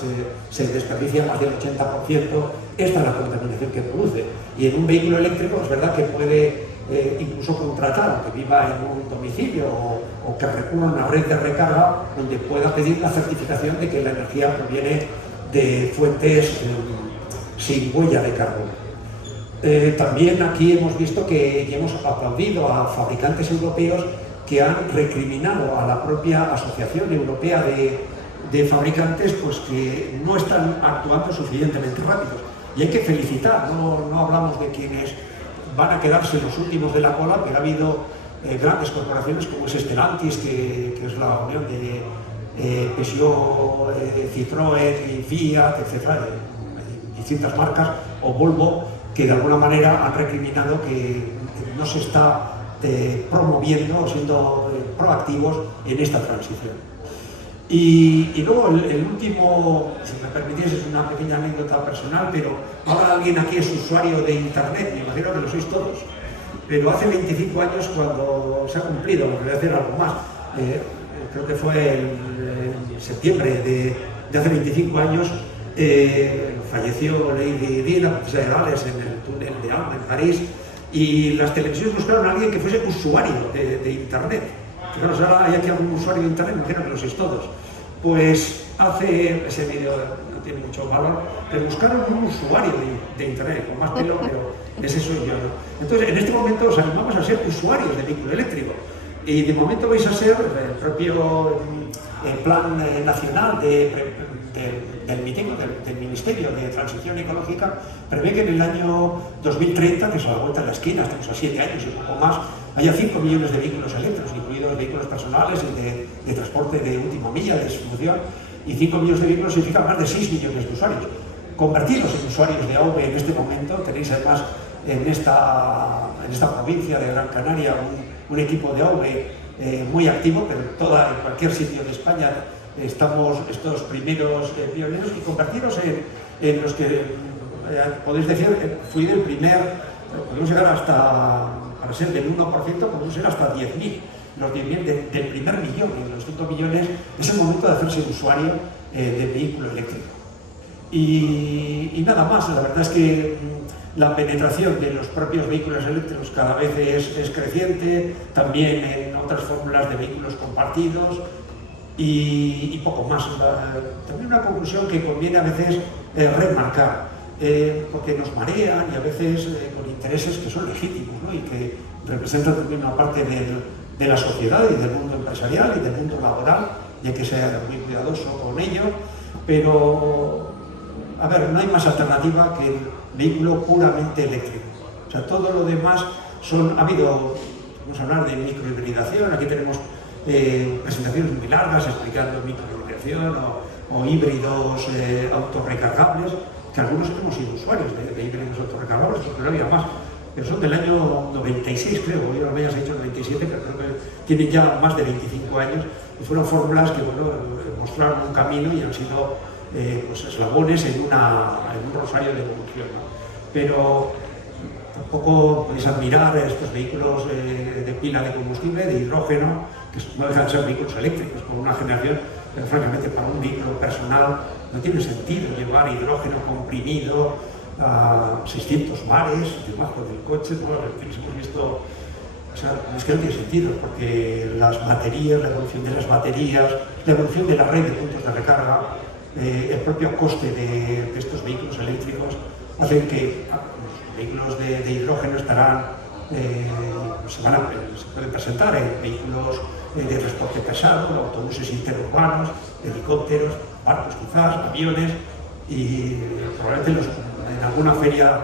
se desperdicia más del 80%, esta es la contaminación que produce. Y en un vehículo eléctrico es verdad que puede incluso contratar, que viva en un domicilio o que recurra a una red de recarga donde pueda pedir la certificación de que la energía proviene de fuentes sin huella de carbono. También aquí hemos visto y hemos aplaudido a fabricantes europeos que han recriminado a la propia Asociación Europea de Fabricantes, pues que no están actuando suficientemente rápidos. Y hay que felicitar, no hablamos de quienes van a quedarse los últimos de la cola, pero ha habido grandes corporaciones como es Stellantis, que es la unión de Peugeot, Citroën, Fiat, etcétera, de distintas marcas, o Volvo, que de alguna manera han recriminado que no se está promoviendo, siendo proactivos en esta transición. Y luego el último, si me permitís, es una pequeña anécdota personal, pero ahora alguien aquí es usuario de Internet, me imagino que lo sois todos, pero hace 25 años cuando se ha cumplido, voy a decir algo más, creo que fue en septiembre de hace 25 años, falleció Lady Di, la princesa de Gales, en el túnel de Alma, en París, y las televisiones buscaron a alguien que fuese usuario de Internet. Fijaros, ahora hay aquí algún usuario de Internet, me imagino que lo sois todos. Pues hace, ese vídeo no tiene mucho valor, pero buscaron un usuario de Internet, con más pelo, pero ese soy yo, ¿no? Entonces, en este momento os animamos a ser usuarios de vehículo eléctrico. Y de momento vais a ser el propio plan nacional del MITECO, del Ministerio de Transición Ecológica, prevé que en el año 2030, que es a la vuelta de la esquina, estamos a 7 años y un poco más, haya 5 millones de vehículos eléctricos, incluidos vehículos personales y de transporte de última milla, de distribución, y 5 millones de vehículos significa más de 6 millones de usuarios. Convertidos en usuarios de AUVE en este momento, tenéis además en esta provincia de Gran Canaria un equipo de AUVE muy activo, pero en cualquier sitio de España estamos estos primeros pioneros, y convertiros en los que podéis decir, fui del primer, podemos llegar hasta, para ser del 1%, podemos ser hasta 10.000, los 10.000 del primer millón, y los 5 millones es el momento de hacerse usuario de vehículo eléctrico. Y nada más, la verdad es que la penetración de los propios vehículos eléctricos cada vez es creciente, también en otras fórmulas de vehículos compartidos y poco más. También una conclusión que conviene a veces remarcar, porque nos marean y a veces con intereses que son legítimos, ¿no? Y que representan también una parte de la sociedad y del mundo empresarial y del mundo laboral, y hay que ser muy cuidadoso con ello, pero a ver, no hay más alternativa que el vehículo puramente eléctrico. O sea, todo lo demás ha habido, vamos a hablar de microhibridación, aquí tenemos presentaciones muy largas explicando microhibridación o híbridos autorrecargables, que algunos hemos sido usuarios de híbridos autorrecargables, porque no había más, pero son del año 96, creo, yo lo habías hecho en 97, pero creo que tienen ya más de 25 años, y fueron fórmulas que, bueno, mostraron un camino y han sido pues eslabones en un rosario de evolución, ¿no? Pero tampoco podéis admirar estos vehículos de pila de combustible, de hidrógeno, que no dejan de ser vehículos eléctricos por una generación, pero francamente para un vehículo personal no tiene sentido llevar hidrógeno comprimido a 600 mares debajo del coche, ¿no? Hemos visto, o sea, es que no tiene sentido, porque las baterías, la evolución de las baterías, la evolución de la red de puntos de recarga, el propio coste de estos vehículos eléctricos hacen que los vehículos de hidrógeno estarán, se pueden presentar en vehículos de transporte pesado, autobuses interurbanos, helicópteros, barcos quizás, aviones, y probablemente en alguna feria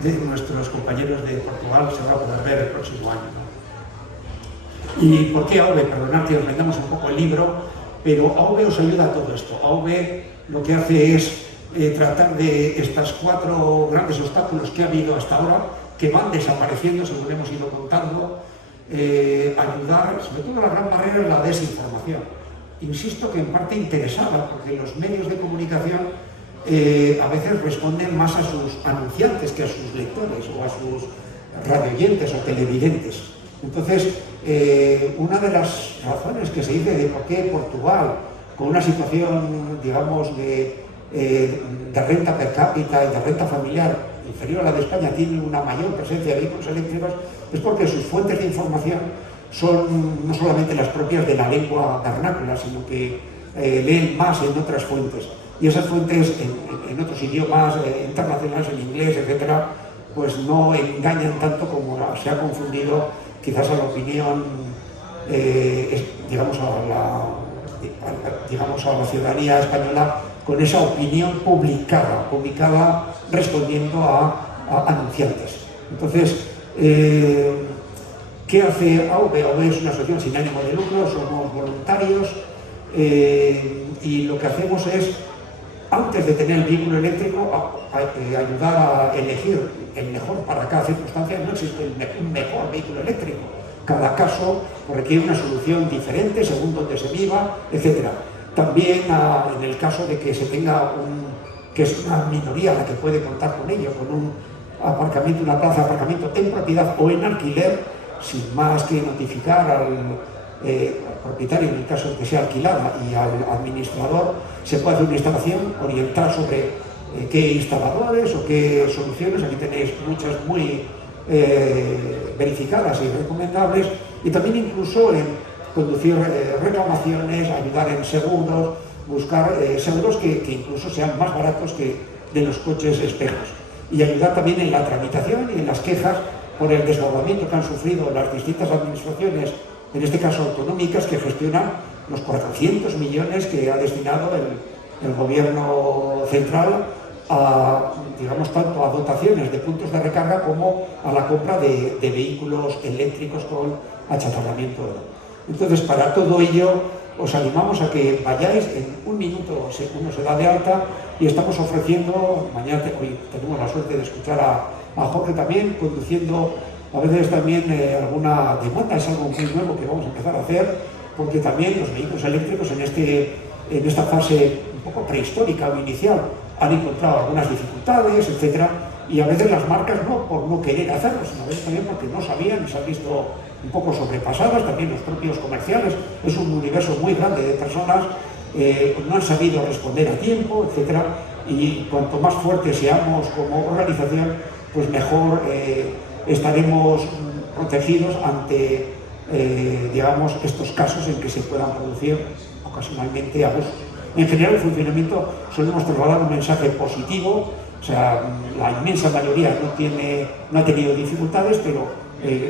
de nuestros compañeros de Portugal se va a poder ver el próximo año, ¿no? ¿Y por qué AUVE? Perdonad que os vendamos un poco el libro, pero AUVE os ayuda a todo esto. AUVE lo que hace es tratar de estos 4 grandes obstáculos que ha habido hasta ahora, que van desapareciendo según hemos ido contando, ayudar, sobre todo la gran barrera es la desinformación. Insisto que en parte interesada, porque los medios de comunicación a veces responden más a sus anunciantes que a sus lectores o a sus radioyentes o televidentes. Entonces, una de las razones que se dice de por qué Portugal, con una situación, digamos, de renta per cápita y de renta familiar inferior a la de España, tiene una mayor presencia de vehículos eléctricos, es porque sus fuentes de información son no solamente las propias de la lengua vernácula, sino que leen más en otras fuentes. Y esas fuentes en otros idiomas internacionales, en inglés, etcétera, pues no engañan tanto como se ha confundido quizás a la opinión, digamos a la ciudadanía española, con esa opinión publicada respondiendo a anunciantes. Entonces, ¿qué hace AUVE? AUVE es una asociación sin ánimo de lucro, somos voluntarios, y lo que hacemos es, antes de tener el vehículo eléctrico, ayudar a elegir el mejor para cada circunstancia. No existe un mejor vehículo eléctrico, cada caso requiere una solución diferente según donde se viva, etc. También en el caso de que se tenga que es una minoría la que puede contar con ello, con un aparcamiento, una plaza de aparcamiento en propiedad o en alquiler, sin más que notificar al propietario, en el caso de que sea alquilada, y al administrador, se puede hacer una instalación, orientar sobre qué instaladores o qué soluciones. Aquí tenéis muchas muy verificadas y recomendables, y también incluso en conducir reclamaciones, ayudar en seguros, buscar seguros que incluso sean más baratos que de los coches espejos, y ayudar también en la tramitación y en las quejas por el desbordamiento que han sufrido las distintas administraciones, en este caso autonómicas, que gestionan los 400 millones que ha destinado el gobierno central a, digamos, tanto a dotaciones de puntos de recarga como a la compra de vehículos eléctricos con achatarramiento. Entonces, para todo ello, os animamos a que vayáis. En un minuto uno se da de alta, y estamos ofreciendo, hoy tenemos la suerte de escuchar a Jorge también conduciendo a veces también alguna demanda. Es algo muy nuevo que vamos a empezar a hacer, porque también los vehículos eléctricos en esta fase un poco prehistórica o inicial han encontrado algunas dificultades, etcétera, y a veces las marcas no por no querer hacerlo, sino a veces también porque no sabían y se han visto un poco sobrepasadas. También los propios comerciales, es un universo muy grande de personas, no han sabido responder a tiempo, etcétera, y cuanto más fuertes seamos como organización, pues mejor estaremos protegidos ante, digamos, estos casos en que se puedan producir ocasionalmente abusos. En general, el funcionamiento solemos trasladar un mensaje positivo. O sea, la inmensa mayoría no ha tenido dificultades, pero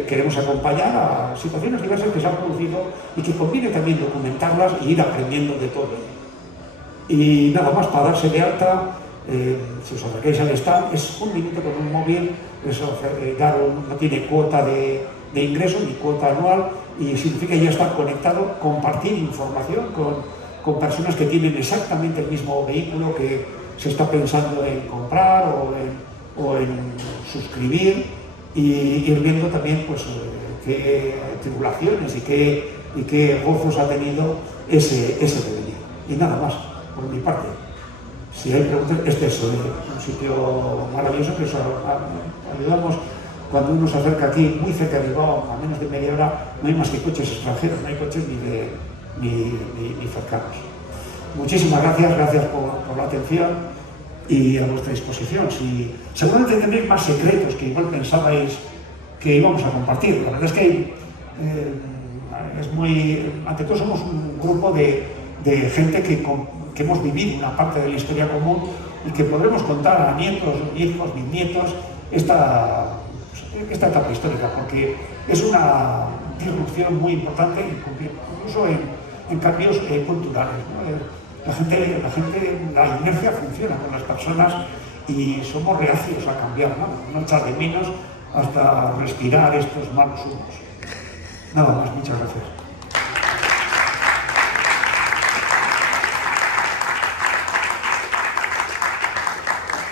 queremos acompañar a situaciones diversas que se han producido y que conviene también documentarlas y ir aprendiendo de todo. Y nada más, para darse de alta, si os acercáis al stand, es un minuto con un móvil. No tiene cuota de ingreso ni cuota anual, y significa ya estar conectado, compartir información con personas que tienen exactamente el mismo vehículo que se está pensando en comprar o en suscribir, y ir viendo también pues, qué tribulaciones y qué gozos ha tenido ese devenir. Y nada más, por mi parte. Si hay preguntas, este es un sitio maravilloso que os ayudamos. Cuando uno se acerca aquí, muy cerca de Bilbao, a menos de media hora, no hay más que coches extranjeros, no hay coches ni cercanos. Muchísimas gracias por la atención y a vuestra disposición. Seguramente tendréis más secretos que igual pensabais que íbamos a compartir. La verdad es que ante todo somos un grupo de gente que hemos vivido una parte de la historia común y que podremos contar a nietos, hijos, bisnietos esta etapa histórica, porque es una disrupción muy importante, incluso en cambios culturales, ¿no? La inercia funciona con las personas y somos reacios a cambiar, no echar de menos hasta respirar estos malos humos. Nada más, muchas gracias.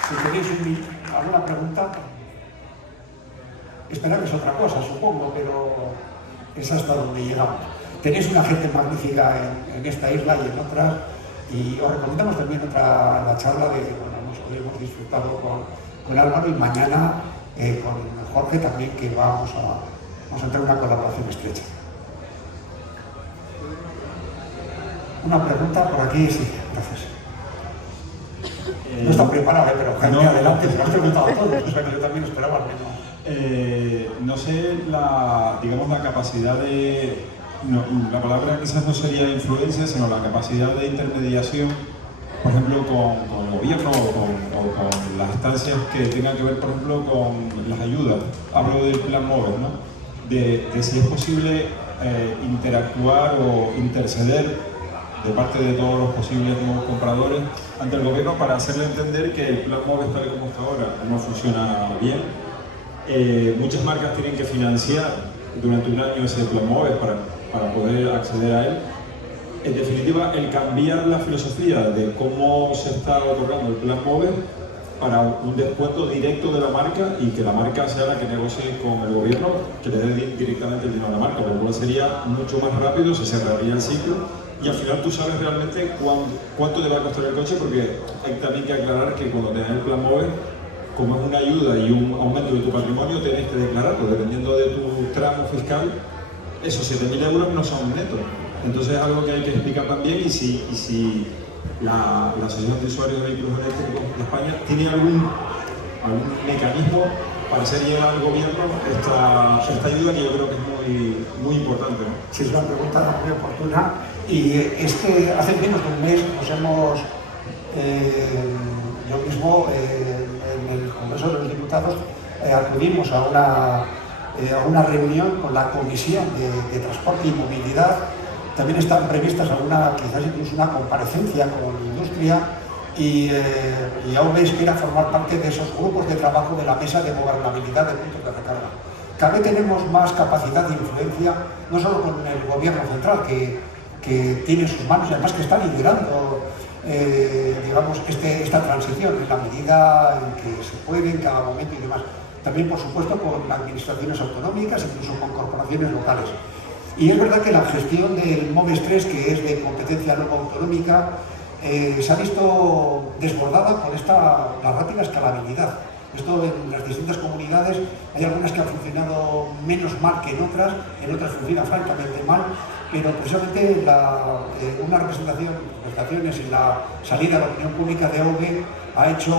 Si tenéis alguna pregunta, esperad que es otra cosa, supongo, pero es hasta donde llegamos. Tenéis una gente magnífica en esta isla y en otras, y os recomendamos también la charla hoy hemos disfrutado con Álvaro, y mañana con Jorge también, que vamos a entrar en una colaboración estrecha. Una pregunta por aquí, sí, gracias. No está preparado, pero Jaime, adelante, se lo has preguntado a todos, o sea que yo también esperaba que no. No sé, la capacidad de... la palabra quizás no sería influencia, sino la capacidad de intermediación, por ejemplo, con el gobierno o con las instancias que tengan que ver, por ejemplo, con las ayudas. Hablo del plan MOVES, ¿no? De si es posible interactuar o interceder de parte de todos los posibles nuevos compradores ante el gobierno para hacerle entender que el plan MOVES tal y como está ahora no funciona bien. Muchas marcas tienen que financiar durante un año ese plan MOVES para poder acceder a él. En definitiva, el cambiar la filosofía de cómo se está otorgando el plan MOVES para un descuento directo de la marca y que la marca sea la que negocie con el gobierno, que le dé directamente el dinero a la marca, lo cual sería mucho más rápido, se cerraría el ciclo y al final tú sabes realmente cuánto te va a costar el coche, porque hay también que aclarar que cuando tenés el plan MOVES, como es una ayuda y un aumento de tu patrimonio, tienes que declararlo, dependiendo de tu tramo fiscal, esos 7.000 euros no son netos. Entonces es algo que hay que explicar también, y si la Asociación de Usuarios de Vehículos Eléctricos de España tiene algún mecanismo para hacer llegar al gobierno esta ayuda, que yo creo que es muy importante, ¿no? Sí, es una pregunta muy oportuna, y es que hace menos de un mes nos hemos, yo mismo en el Congreso de los Diputados acudimos a una reunión con la Comisión de Transporte y Movilidad. También están previstas quizás incluso una comparecencia con la industria, y aún espera formar parte de esos grupos de trabajo de la mesa de gobernabilidad de puntos de recarga. Cada vez tenemos más capacidad de influencia, no solo con el gobierno central, que tiene en sus manos y además que está liderando digamos, esta transición en la medida en que se puede, en cada momento y demás. También, por supuesto, con administraciones autonómicas, incluso con corporaciones locales. Y es verdad que la gestión del MOVES 3, que es de competencia luego autonómica, se ha visto desbordada por la rápida escalabilidad. Esto en las distintas comunidades, hay algunas que han funcionado menos mal que en otras funcionan francamente mal, pero precisamente una representación, prestaciones y la salida a la opinión pública de AUVE ha hecho,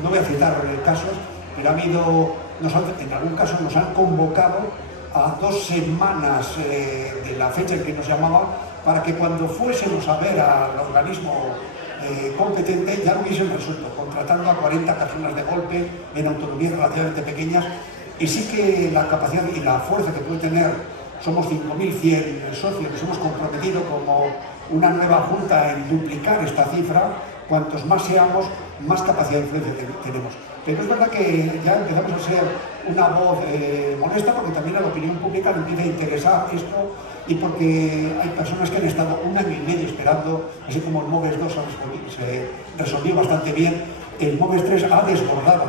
no voy a citar casos, pero en algún caso nos han convocado a 2 semanas de la fecha en que nos llamaba, para que cuando fuésemos a ver al organismo competente ya lo hubiesen resuelto, contratando a 40 personas de golpe en autonomías relativamente pequeñas. Y sí que la capacidad y la fuerza que puede tener, somos 5.100 socios, nos hemos comprometido como una nueva junta en duplicar esta cifra. Cuantos más seamos, más capacidad de influencia tenemos. Pero es verdad que ya empezamos a ser una voz molesta, porque también a la opinión pública le empieza a interesar esto, y porque hay personas que han estado 1 año y medio esperando, así como el MOVES 2 se resolvió bastante bien. El MOVES 3 ha desbordado,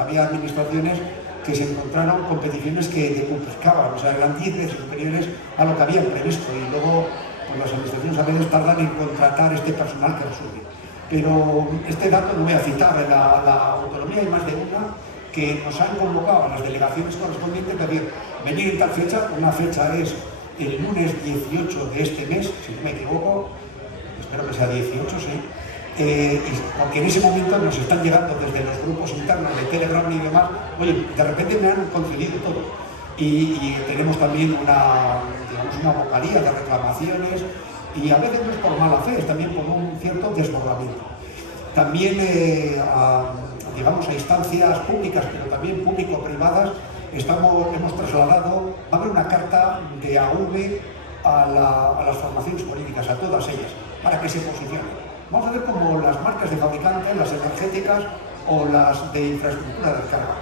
había administraciones que se encontraron competiciones que decuplicaban, o sea, eran 10 veces superiores a lo que habían previsto, y luego pues las administraciones a veces tardan en contratar este personal que resuelve. Pero este dato no voy a citar, en la autonomía hay más de una que nos han convocado a las delegaciones correspondientes a decir, venir en tal fecha, una fecha es el lunes 18 de este mes, si no me equivoco, espero que sea 18, sí, porque en ese momento nos están llegando desde los grupos internos de Telegram y demás, oye, de repente me han concedido todo. Y tenemos también una vocalía de reclamaciones, y a veces no es por mala fe, es también por un cierto desbordamiento. También a instancias públicas, pero también público-privadas, hemos trasladado, va a haber una carta de AUVE a las formaciones políticas, a todas ellas, para que se posicionen. Vamos a ver cómo las marcas de fabricantes, las energéticas o las de infraestructura de recarga.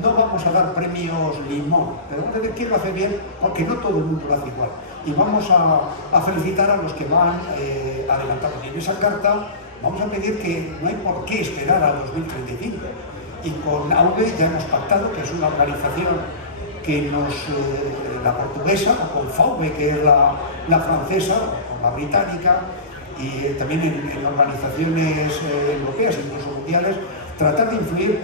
No vamos a dar premios limón, pero vamos a ver quién lo hace bien, porque no todo el mundo lo hace igual. Y vamos a felicitar a los que van adelantados. Y en esa carta vamos a pedir que no hay por qué esperar al 2035. Y con AUVE ya hemos pactado, que es una organización que la portuguesa, o con FAUVE, que es la francesa, o la británica, y también en organizaciones europeas, incluso mundiales, tratar de influir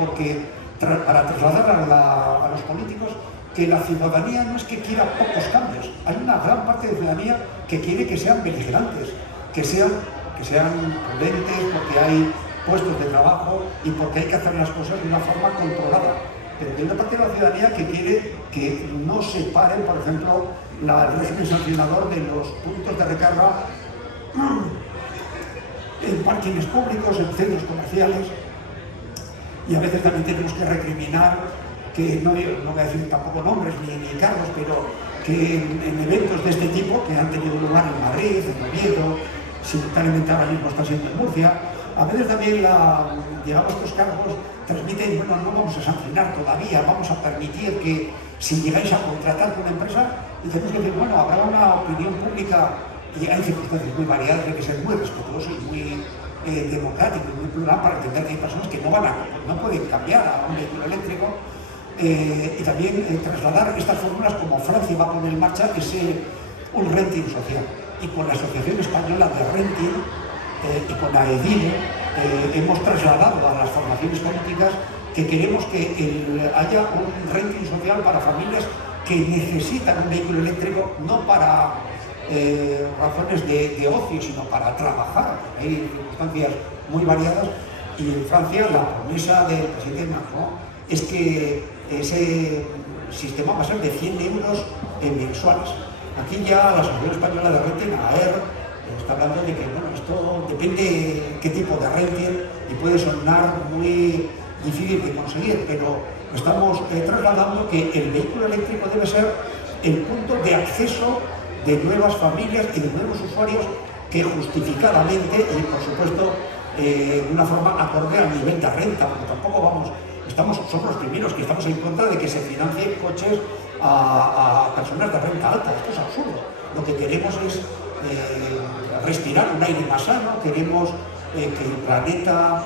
para trasladar a los políticos que la ciudadanía no es que quiera pocos cambios, hay una gran parte de la ciudadanía que quiere que sean beligerantes, que sean prudentes, porque hay puestos de trabajo y porque hay que hacer las cosas de una forma controlada. Pero hay una parte de la ciudadanía que quiere que no se paren, por ejemplo, el régimen sancionador de los puntos de recarga en parkings públicos, en centros comerciales. Y a veces también tenemos que recriminar, que no voy a decir tampoco nombres ni cargos, pero que en eventos de este tipo, que han tenido lugar en Madrid, en Oviedo, simultáneamente ahora mismo está siendo en Murcia, a veces también estos cargos transmiten, bueno, no vamos a sancionar todavía, vamos a permitir que si llegáis a contratar con una empresa, tenemos que decir, bueno, habrá una opinión pública, y hay circunstancias muy variadas, hay que ser muy respetuosos y democrático y muy plural para entender que hay personas que no pueden cambiar a un vehículo eléctrico. Y también trasladar estas fórmulas como Francia va a poner en marcha un renting social. Y con la Asociación Española de Renting y con la EDINE hemos trasladado a las formaciones políticas que queremos que haya un renting social para familias que necesitan un vehículo eléctrico no para razones de ocio, sino para trabajar. Hay circunstancias muy variadas y en Francia la promesa del presidente Macron es que ese sistema va a ser de 100 euros mensuales. Aquí ya la Asociación Española de Renting, AER, está hablando de que bueno, esto depende qué tipo de renting y puede sonar muy difícil de conseguir, pero estamos trasladando que el vehículo eléctrico debe ser el punto de acceso de nuevas familias y de nuevos usuarios que justificadamente y por supuesto de una forma acorde al nivel de renta, porque tampoco somos los primeros que estamos en contra de que se financien coches a personas de renta alta. Esto es absurdo. Lo que queremos es respirar un aire más sano, queremos que el planeta,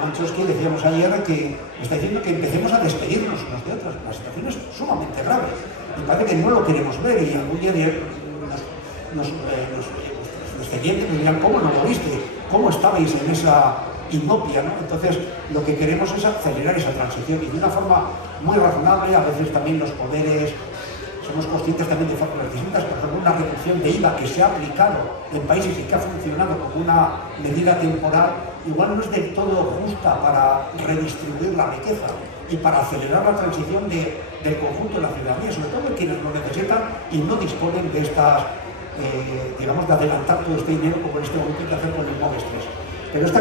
Manchowski decíamos ayer que está diciendo que empecemos a despedirnos unos de otros. La situación es sumamente grave y parece que no lo queremos ver y algún día los descendientes nos dirán ¿cómo no lo viste? ¿Cómo estabais en esa inopia? ¿No? Entonces lo que queremos es acelerar esa transición y de una forma muy razonable. A veces también los poderes somos conscientes también de fórmulas distintas, por ejemplo una reducción de IVA que se ha aplicado en países y que ha funcionado como una medida temporal, igual no es del todo justa para redistribuir la riqueza y para acelerar la transición del conjunto de la ciudadanía, sobre todo de quienes lo necesitan y no disponen de estas, digamos, de adelantar todo este dinero como en este momento hay que hacer con el MOVES 3. Pero esta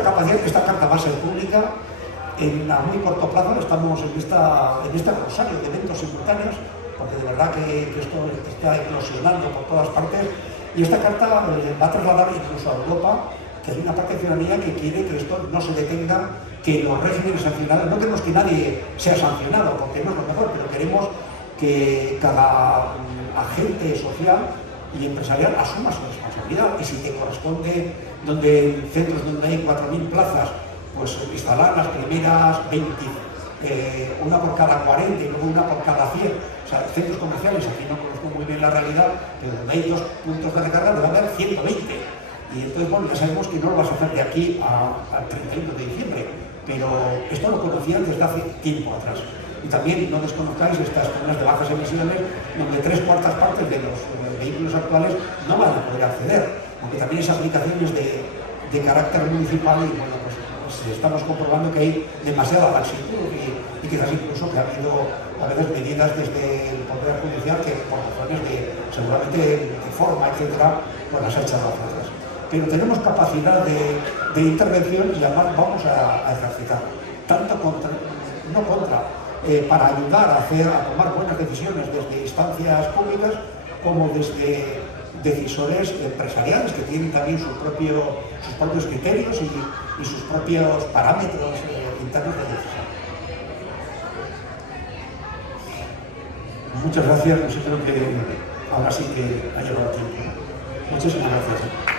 carta va a ser pública. A muy corto plazo estamos en este rosario de eventos simultáneos, porque de verdad que esto está eclosionando por todas partes, y esta carta va a trasladar incluso a Europa que hay una parte de ciudadanía que quiere que esto no se detenga, que los regímenes sancionados, no queremos que nadie sea sancionado, porque no es lo mejor, pero queremos que cada agente social y empresarial asuma su responsabilidad, y si te corresponde en centros donde hay 4.000 plazas, pues instalar las primeras 20, una por cada 40 y luego una por cada 100, o sea, centros comerciales, aquí no conozco muy bien la realidad, pero donde hay 2 puntos de recarga debe haber 120, y entonces bueno, ya sabemos que no lo vas a hacer de aquí al 31 de diciembre, pero esto lo conocían desde hace tiempo atrás. Y también no desconozcáis estas zonas de bajas emisiones donde 3/4 partes de los vehículos actuales no van a poder acceder, aunque también es aplicaciones de carácter municipal y bueno, pues estamos comprobando que hay demasiada laxitud y quizás incluso que ha habido a veces medidas desde el Poder Judicial que por razones seguramente de forma, etcétera, pues las ha echado hacia atrás. Pero tenemos capacidad de intervención y además vamos a ejercitar, tanto para ayudar a tomar buenas decisiones desde instancias públicas como desde decisores empresariales que tienen también sus propios criterios y sus propios parámetros internos de decisión. Muchas gracias, no sé, creo que ahora sí que ha llegado el tiempo. Muchísimas gracias.